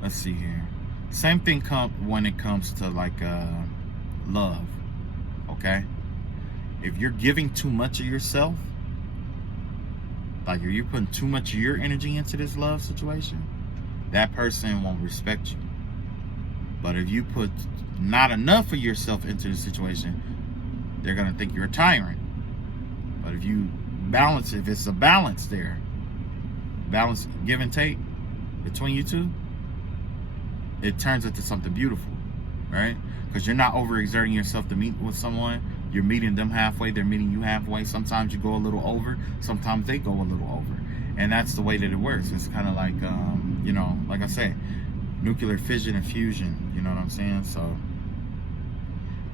let's see here. Same thing when it comes to like love, okay? If you're giving too much of yourself, like if you're putting too much of your energy into this love situation, that person won't respect you. But if you put not enough of yourself into the situation, they're gonna think you're a tyrant. But if you balance, if it's a balance there, balance, give and take between you two, it turns into something beautiful, right? Because you're not overexerting yourself to meet with someone. You're meeting them halfway, they're meeting you halfway. Sometimes you go a little over, sometimes they go a little over. And that's the way that it works. It's kind of like, you know, like I said, nuclear fission and fusion, you know what I'm saying? So,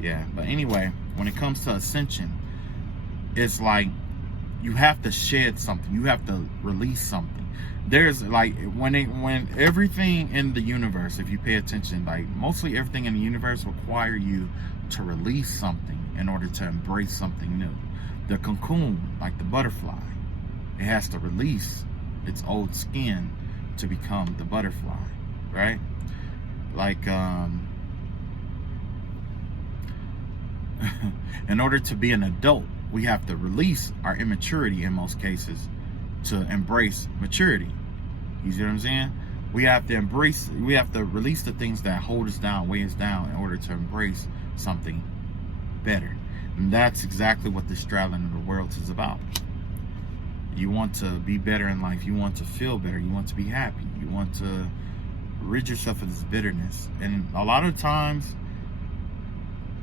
yeah. But anyway, when it comes to ascension, it's like you have to shed something. You have to release something. There's like when everything in the universe, if you pay attention, like mostly everything in the universe require you to release something in order to embrace something new. The cocoon, like the butterfly, it has to release its old skin to become the butterfly, right? Like in order to be an adult, we have to release our immaturity in most cases to embrace maturity. You see what I'm saying? We have to release the things that hold us down, weigh us down, in order to embrace something better. And that's exactly what the Straddling of the Worlds is about. You want to be better in life. You want to feel better. You want to be happy. You want to rid yourself of this bitterness. And a lot of times,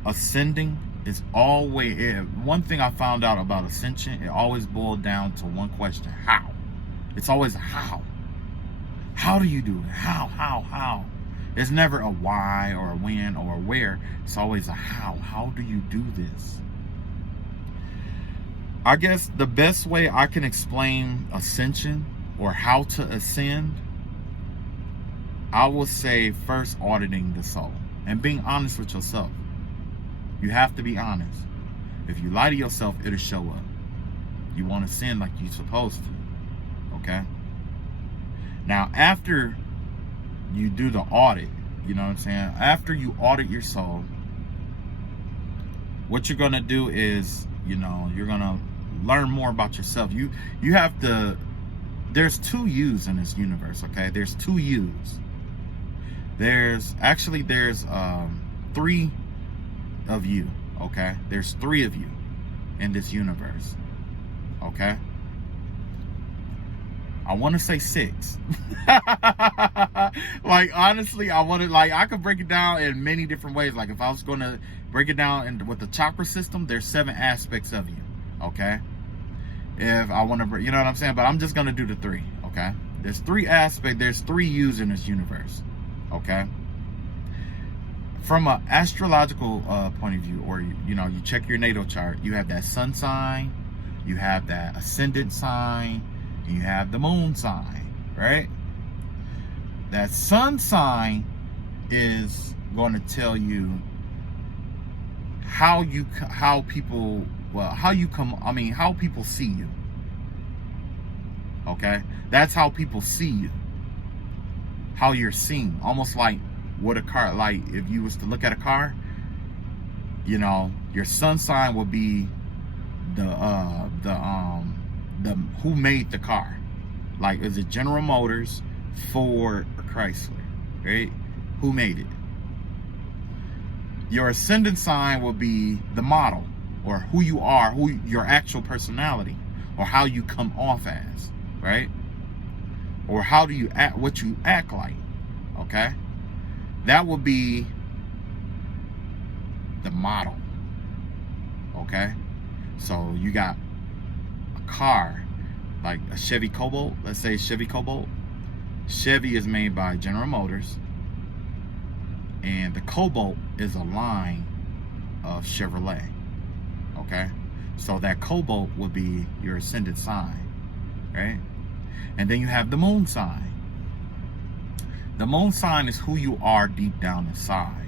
ascending is always, one thing I found out about ascension, it always boiled down to one question: how? It's always a how. How do you do it? How? There's never a why or a when or a where. It's always a how. How do you do this? I guess the best way I can explain ascension or how to ascend, I will say first auditing the soul and being honest with yourself. You have to be honest. If you lie to yourself, it'll show up. You want to sin like you're supposed to, okay? Now, after you do the audit, you know what I'm saying? After you audit your soul, what you're going to do is, you know, you're going to learn more about yourself. You have to, there's two yous in this universe, okay? There's two yous. There's three of you, okay? There's three of you in this universe, okay? I want to say six. Like, honestly, I could break it down in many different ways. Like, if I was going to break it down with the chakra system, there's 7 aspects of you, okay? If I want to, you know what I'm saying? But I'm just going to do the 3, okay? There's 3 aspects, there's 3 yous in this universe, okay? From an astrological point of view, or you know, you check your natal chart, you have that sun sign, you have that ascendant sign, and you have the moon sign, right? That sun sign is going to tell you how people see you. Okay? That's how people see you. How you're seen. Almost like what a car, like if you was to look at a car, you know, your sun sign will be the who made the car. Like, is it General Motors, Ford, or Chrysler? Right? Who made it? Your ascendant sign will be the model, or who you are, who your actual personality, or how you come off as, right? Or how do you act, what you act like, okay? That will be the model, okay? So you got a car, like a Chevy Cobalt, let's say Chevy Cobalt. Chevy is made by General Motors, and the Cobalt is a line of Chevrolet, okay? So that Cobalt would be your ascendant sign, right? And then you have the moon sign. The moon sign is who you are deep down inside.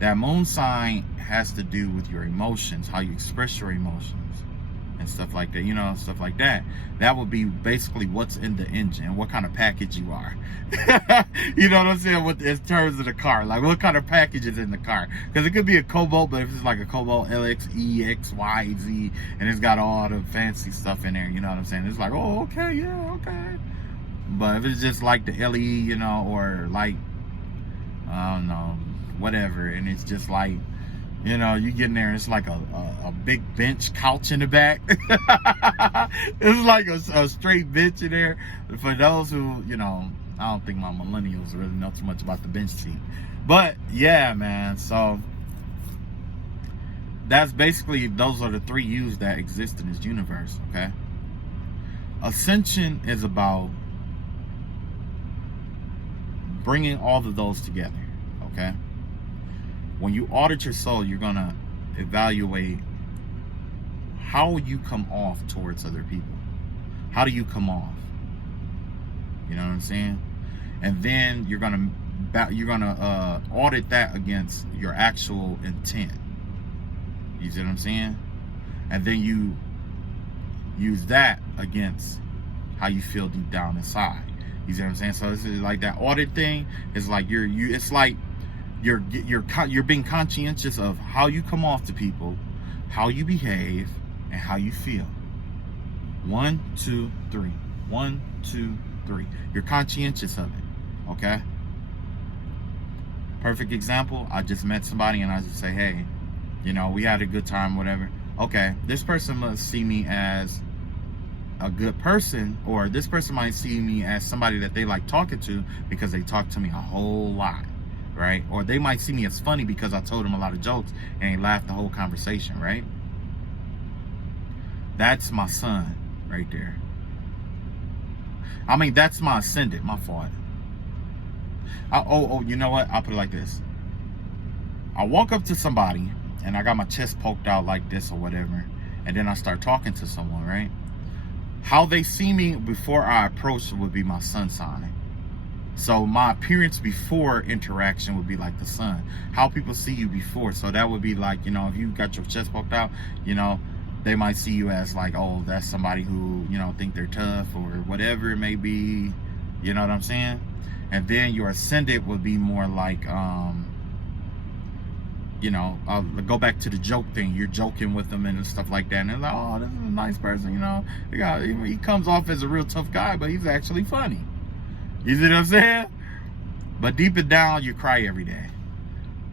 That moon sign has to do with your emotions, how you express your emotions and stuff like that, you know, stuff like that. That would be basically what's in the engine, what kind of package you are. You know what I'm saying? In terms of the car, like what kind of package is in the car. Because it could be a Cobalt, but if it's like a Cobalt LX, E, X, Y, Z, and it's got all the fancy stuff in there, you know what I'm saying? It's like, oh, okay, yeah, okay. But if it's just like the LE, you know, or like, I don't know, whatever, and it's just like, you know, you get in there, it's like a big bench couch in the back. It's like a straight bench in there. For those who, you know, I don't think my millennials really know too much about the bench seat. But yeah, man, so that's basically, those are the three U's that exist in this universe, okay? Ascension is about bringing all of those together, okay? When you audit your soul, you're gonna evaluate how you come off towards other people. How do you come off? You know what I'm saying? And then you're gonna audit that against your actual intent. You see what I'm saying? And then you use that against how you feel deep down inside. You see what I'm saying? So this is like that audit thing. Is like it's like you're being conscientious of how you come off to people, how you behave, and how you feel. 1, 2, 3. 1, 2, 3. You're conscientious of it, okay? Perfect example, I just met somebody and I just say, hey, you know, we had a good time, whatever. Okay, this person must see me as a good person, or this person might see me as somebody that they like talking to because they talk to me a whole lot, right? Or they might see me as funny because I told them a lot of jokes and they laughed the whole conversation, right? That's my son right there. I mean, that's my ascendant, my fault. You know what? I'll put it like this. I walk up to somebody and I got my chest poked out like this or whatever, and then I start talking to someone, right? How they see me before I approach would be my sun sign. So my appearance before interaction would be like the sun. How people see you before. So that would be like, you know, if you got your chest poked out, you know, they might see you as like, oh, that's somebody who, you know, think they're tough or whatever it may be. You know what I'm saying? And then your ascendant would be more like, you know, I'll go back to the joke thing. You're joking with them and stuff like that. And they're like, oh, this is a nice person, you know. He comes off as a real tough guy, but he's actually funny. You see what I'm saying? But deep it down, you cry every day.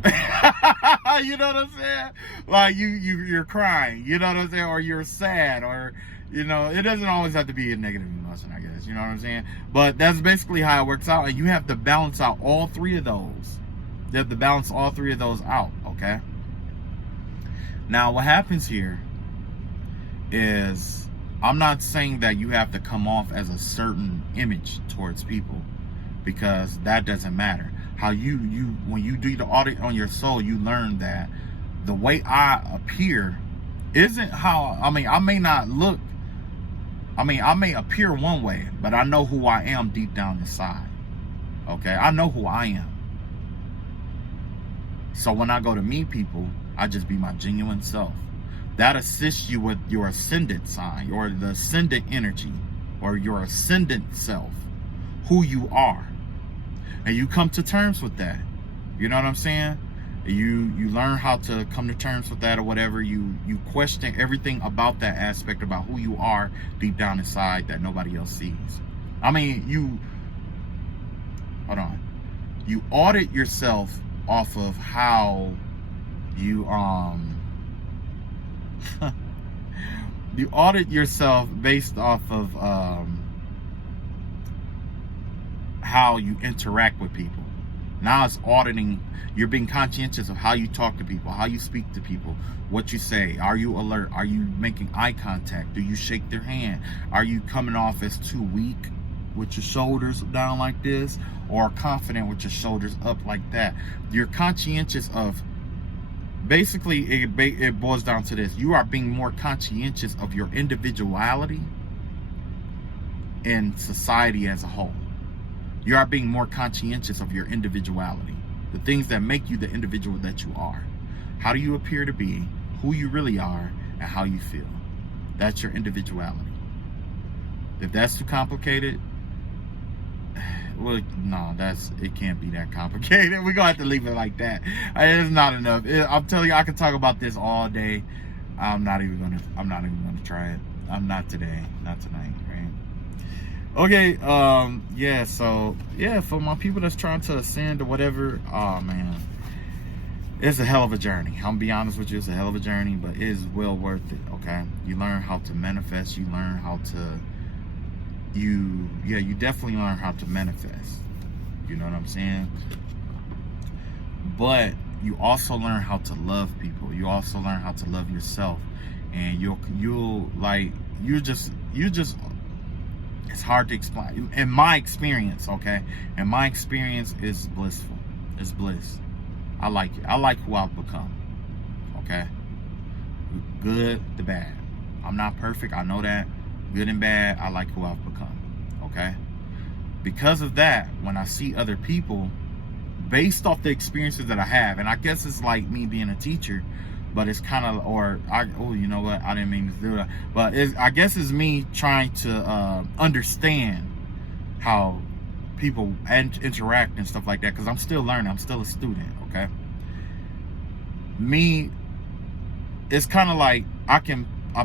You know what I'm saying? Like you're crying, you know what I'm saying? Or you're sad, or, you know, it doesn't always have to be a negative emotion, I guess. You know what I'm saying? But that's basically how it works out. And you have to balance out all three of those. You have to balance all three of those out, okay? Now, what happens here is, I'm not saying that you have to come off as a certain image towards people, because that doesn't matter. How when you do the audit on your soul, you learn that the way I appear isn't how, I mean, I may not look, I may appear one way, but I know who I am deep down inside, okay? I know who I am. So when I go to meet people, I just be my genuine self. That assists you with your ascendant sign, or the ascendant energy, or your ascendant self, who you are. And you come to terms with that. You know what I'm saying? You learn how to come to terms with that or whatever. You question everything about that aspect, about who you are deep down inside that nobody else sees. I mean, you audit yourself off of how you you audit yourself based off of how you interact with people. Now it's auditing. You're being conscientious of how you talk to people, how you speak to people, what you say. Are you alert? Are you making eye contact? Do you shake their hand? Are you coming off as too weak with your shoulders down like this, or confident with your shoulders up like that? You're conscientious of, basically it boils down to this: you are being more conscientious of your individuality in society as a whole. You are being more conscientious of your individuality, the things that make you the individual that you are. How do you appear to be, who you really are, and how you feel. That's your individuality. If that's too complicated, well, no, it can't be that complicated. We're gonna have to leave it like that. It's not enough. I'm telling you, I could talk about this all day. I'm not even gonna try it. I'm not today, not tonight, right? Okay, yeah, so, yeah, for my people that's trying to ascend or whatever, oh, man, it's a hell of a journey. I'm gonna be honest with you, it's a hell of a journey, but it is well worth it, okay? You learn how to manifest, you learn how to, you definitely learn how to manifest, you know what I'm saying? But you also learn how to love people, you also learn how to love yourself, and you'll it's hard to explain. In my experience, okay? And my experience is blissful. It's bliss. I like it. I like who I've become. Okay? Good, the bad. I'm not perfect. I know that. Good and bad, I like who I've become. Okay? Because of that, when I see other people, based off the experiences that I have, and I guess it's like me being a teacher, but it's kind of, you know what? I didn't mean to do that. But I guess it's me trying to understand how people interact and stuff like that, because I'm still learning. I'm still a student, okay? Me, it's kind of like I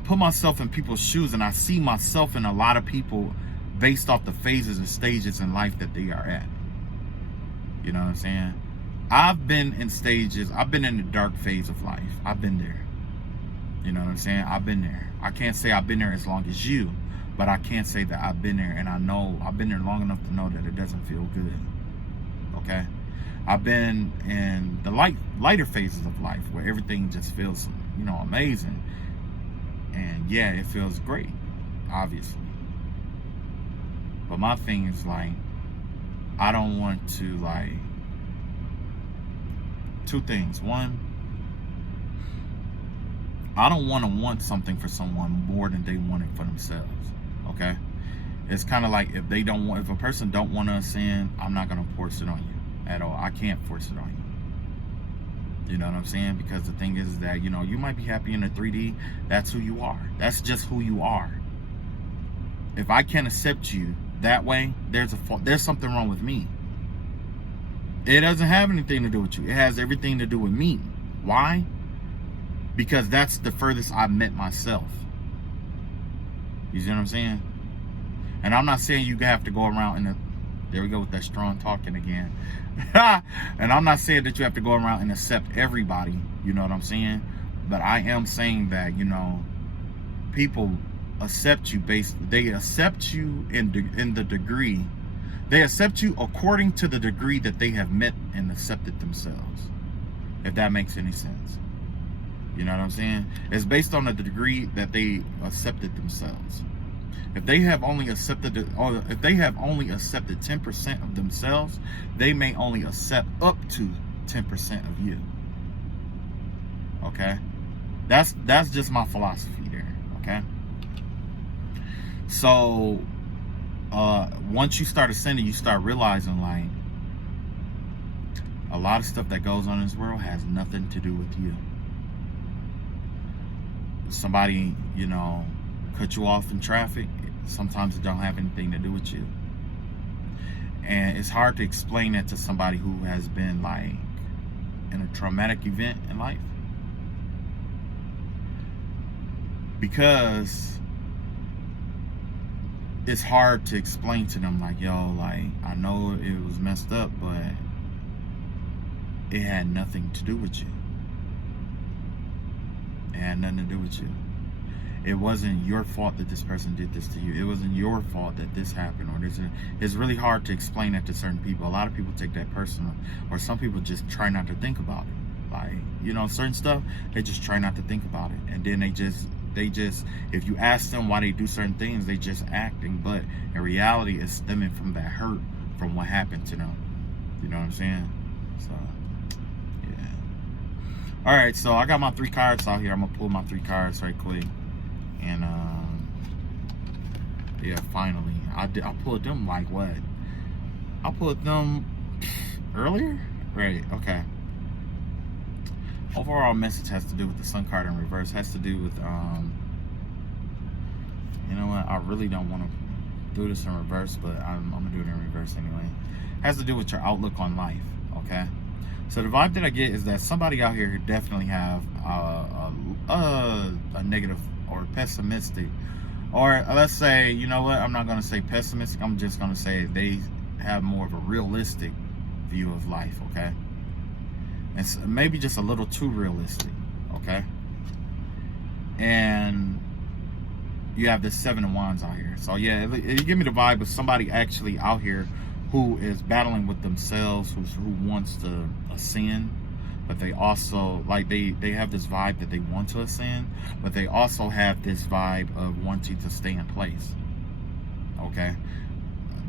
put myself in people's shoes, and I see myself in a lot of people based off the phases and stages in life that they are at. You know what I'm saying? I've been in stages, I've been in the dark phase of life. I've been there. You know what I'm saying? I've been there. I can't say I've been there as long as you, but I can say that I've been there, and I know I've been there long enough to know that it doesn't feel good. Okay? I've been in the lighter phases of life where everything just feels, you know, amazing. And yeah, it feels great, obviously. But my thing is, like, I don't want to, like, two things. One, I don't want something for someone more than they want it for themselves. Okay? It's kind of like if a person don't want to ascend, I'm not gonna force it on you at all. I can't force it on you. You know what I'm saying? Because the thing is that, you know, you might be happy in the 3D. That's who you are. That's just who you are. If I can't accept you that way, there's something wrong with me. It doesn't have anything to do with you. It has everything to do with me. Why? Because that's the furthest I've met myself. You see what I'm saying? And I'm not saying you have to go around there we go with that strong talking again. And I'm not saying that you have to go around and accept everybody. You know what I'm saying? But I am saying that, you know, people accept you they accept you in the degree. They accept you according to the degree that they have met and accepted themselves. If that makes any sense. You know what I'm saying? It's based on the degree that they accepted themselves. If they have only accepted 10% of themselves, they may only accept up to 10% of you. Okay? That's just my philosophy there, okay? So once you start ascending, you start realizing, like, a lot of stuff that goes on in this world has nothing to do with you. Somebody, you know, cut you off in traffic, sometimes it don't have anything to do with you. And it's hard to explain that to somebody who has been, like, in a traumatic event in life? Because it's hard to explain to them, like, yo, like, I know it was messed up, but it had nothing to do with you. It had nothing to do with you. It wasn't your fault that this person did this to you. It wasn't your fault that this happened. Or it's really hard to explain that to certain people. A lot of people take that personal, or some people just try not to think about it. Like, you know, certain stuff, they just try not to think about it. And then they just, if you ask them why they do certain things, they just acting. But in reality, it's stemming from that hurt from what happened to them. You know what I'm saying? So, yeah. All right, so I got my 3 cards out here. I'm gonna pull my 3 cards right quick. And yeah, finally, I pulled them like what? I pulled them earlier, right? Okay. Overall message has to do with the Sun card in reverse. Has to do with you know what? I really don't want to do this in reverse, but I'm gonna do it in reverse anyway. Has to do with your outlook on life. Okay. So the vibe that I get is that somebody out here definitely have a negative or pessimistic, or let's say, you know what, I'm not going to say pessimistic, I'm just going to say they have more of a realistic view of life, okay? And so maybe just a little too realistic, okay? And you have this 7 of Wands out here. So yeah, it give me the vibe of somebody actually out here who is battling with themselves, who wants to ascend, but they also, like, they have this vibe that they want to ascend, but they also have this vibe of wanting to stay in place. Okay,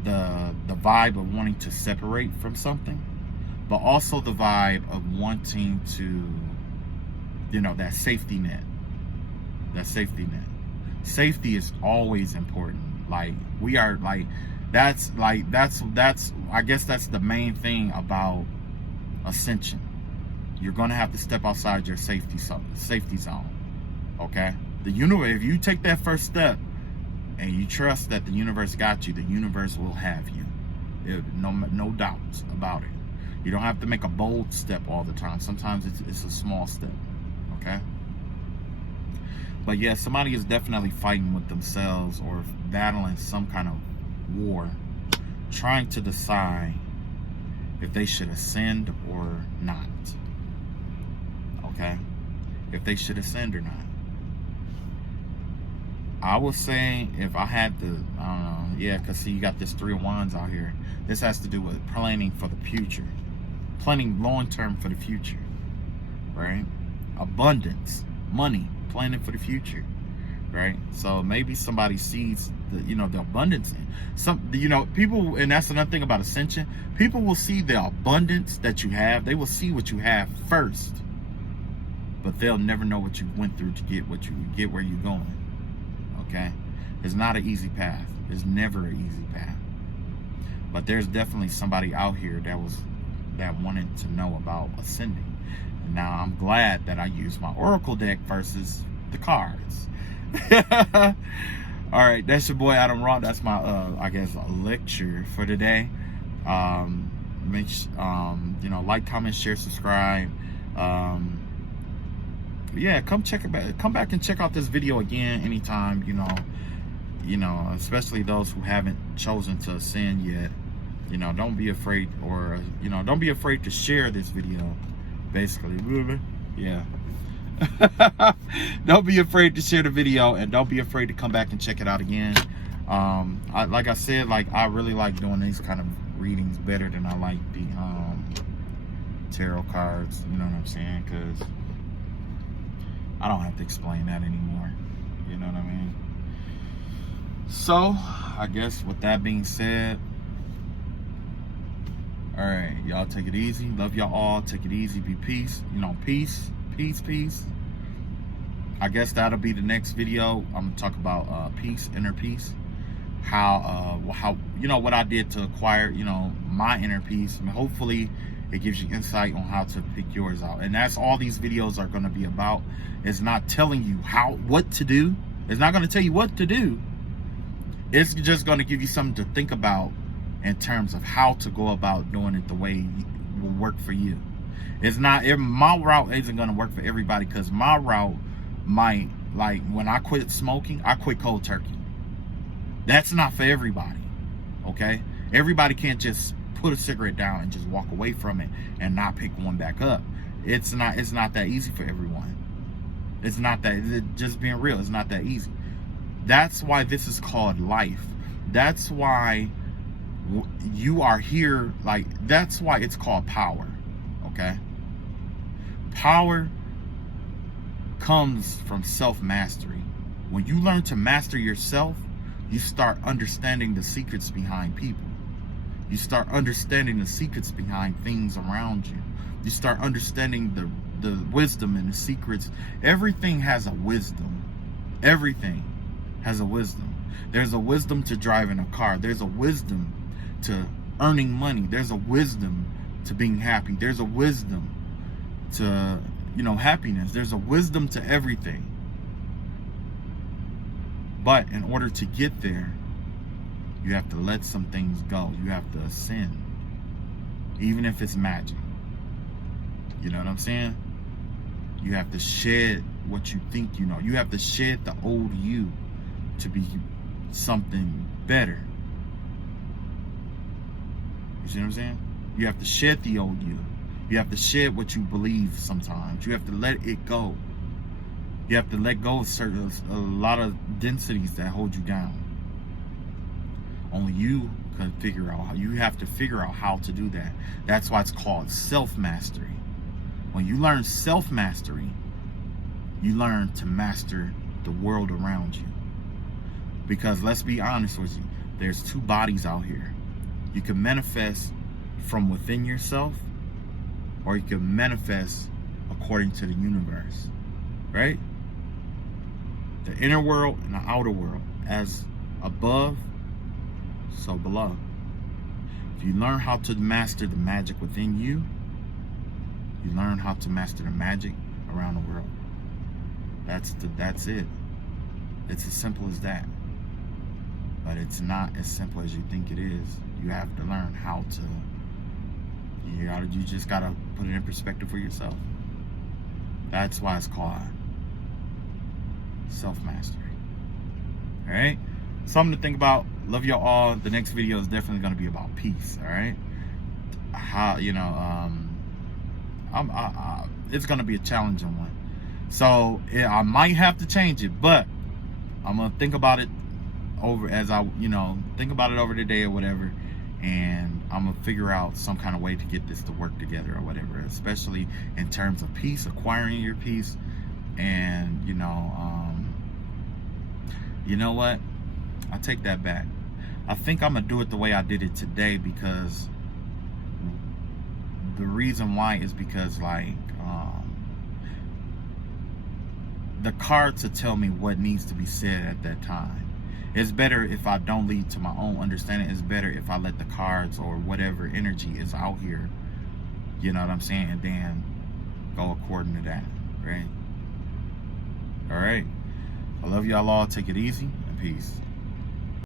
the vibe of wanting to separate from something, but also the vibe of wanting to, you know, that safety net. That safety net. Safety is always important. Like, we are, like, that's I guess that's the main thing about ascension. You're gonna have to step outside your safety zone. Okay? The universe, if you take that first step and you trust that the universe got you, the universe will have you. No doubts about it. You don't have to make a bold step all the time. Sometimes it's a small step. Okay? But yeah, somebody is definitely fighting with themselves or battling some kind of war, trying to decide if they should ascend or not. Okay, if they should ascend or not. I would say, if I had to, yeah, because see, you got this 3 of Wands out here. This has to do with planning for the future, planning long term for the future, right? Abundance, money, planning for the future, right? So maybe somebody sees the, you know, the abundance in some, you know, people, and that's another thing about ascension. People will see the abundance that you have. They will see what you have first, but they'll never know what you went through to get what you get where you're going. Okay, it's not an easy path. It's never an easy path. But there's definitely somebody out here that wanted to know about ascending. And now I'm glad that I used my Oracle deck versus the cards. All right, that's your boy Adam Raw. That's my I guess lecture for today. Make you know, like, comment, share, subscribe. Yeah, come back and check out this video again anytime, you know, especially those who haven't chosen to ascend yet. You know, don't be afraid, or, you know, don't be afraid to share this video, basically. Yeah. Don't be afraid to share the video, and don't be afraid to come back and check it out again. Like I said, like, I really like doing these kind of readings better than I like the tarot cards, you know what I'm saying? Because I don't have to explain that anymore, you know what I mean? So I guess with that being said, all right, y'all take it easy. Love y'all all. Take it easy. Be peace. You know, peace. I guess that'll be the next video. I'm gonna talk about peace, inner peace. How you know, what I did to acquire, you know, my inner peace. I mean, hopefully it gives you insight on how to pick yours out. And that's all these videos are gonna be about. It's not telling you what to do. It's not gonna tell you what to do. It's just gonna give you something to think about in terms of how to go about doing it the way it will work for you. It's not, my route isn't going to work for everybody, because my route might, like when I quit smoking, I quit cold turkey. That's not for everybody, okay? Everybody can't just put a cigarette down and just walk away from it and not pick one back up. It's not that easy for everyone. It's not that, just being real, it's not that easy. That's why this is called life. That's why you are here, like, that's why it's called power, okay? Power comes from self-mastery. When you learn to master yourself, you start understanding the secrets behind people. You start understanding the secrets behind things around you. You start understanding the wisdom and the secrets. Everything has a wisdom. Everything has a wisdom. There's a wisdom to driving a car. There's a wisdom to earning money. There's a wisdom to being happy. There's a wisdom to, happiness. There's a wisdom to everything. But in order to get there, you have to let some things go. You have to ascend. Even if it's magic. You know what I'm saying? You have to shed what you think you know. You have to shed the old you to be something better. You see what I'm saying? You have to shed the old you. You have to shed what you believe sometimes. You have to let it go. You have to let go of a lot of densities that hold you down. Only you can figure out how. You have to figure out how to do that. That's why it's called self-mastery. When you learn self-mastery, you learn to master the world around you. Because let's be honest with you, there's two bodies out here. You can manifest from within yourself, or you can manifest according to the universe, right? The inner world and the outer world. As above, so below. If you learn how to master the magic within you, you learn how to master the magic around the world. That's it. It's as simple as that. But it's not as simple as you think it is. You have to learn how to. You just gotta put it in perspective for yourself. That's why it's called self-mastery. All right, something to think about. Love y'all all. The next video is definitely gonna be about peace. All right, how it's gonna be a challenging one. So I might have to change it, but I'm gonna think about it over as I, think about it over the day or whatever, and I'm gonna figure out some kind of way to get this to work together or whatever, especially in terms of peace, acquiring your peace, and you know what? I take that back. I think I'm gonna do it the way I did it today, because the reason why is because the cards will tell me what needs to be said at that time. It's better if I don't lead to my own understanding. It's better if I let the cards or whatever energy is out here, you know what I'm saying, and then go according to that, right? All right. I love y'all all. Take it easy and peace.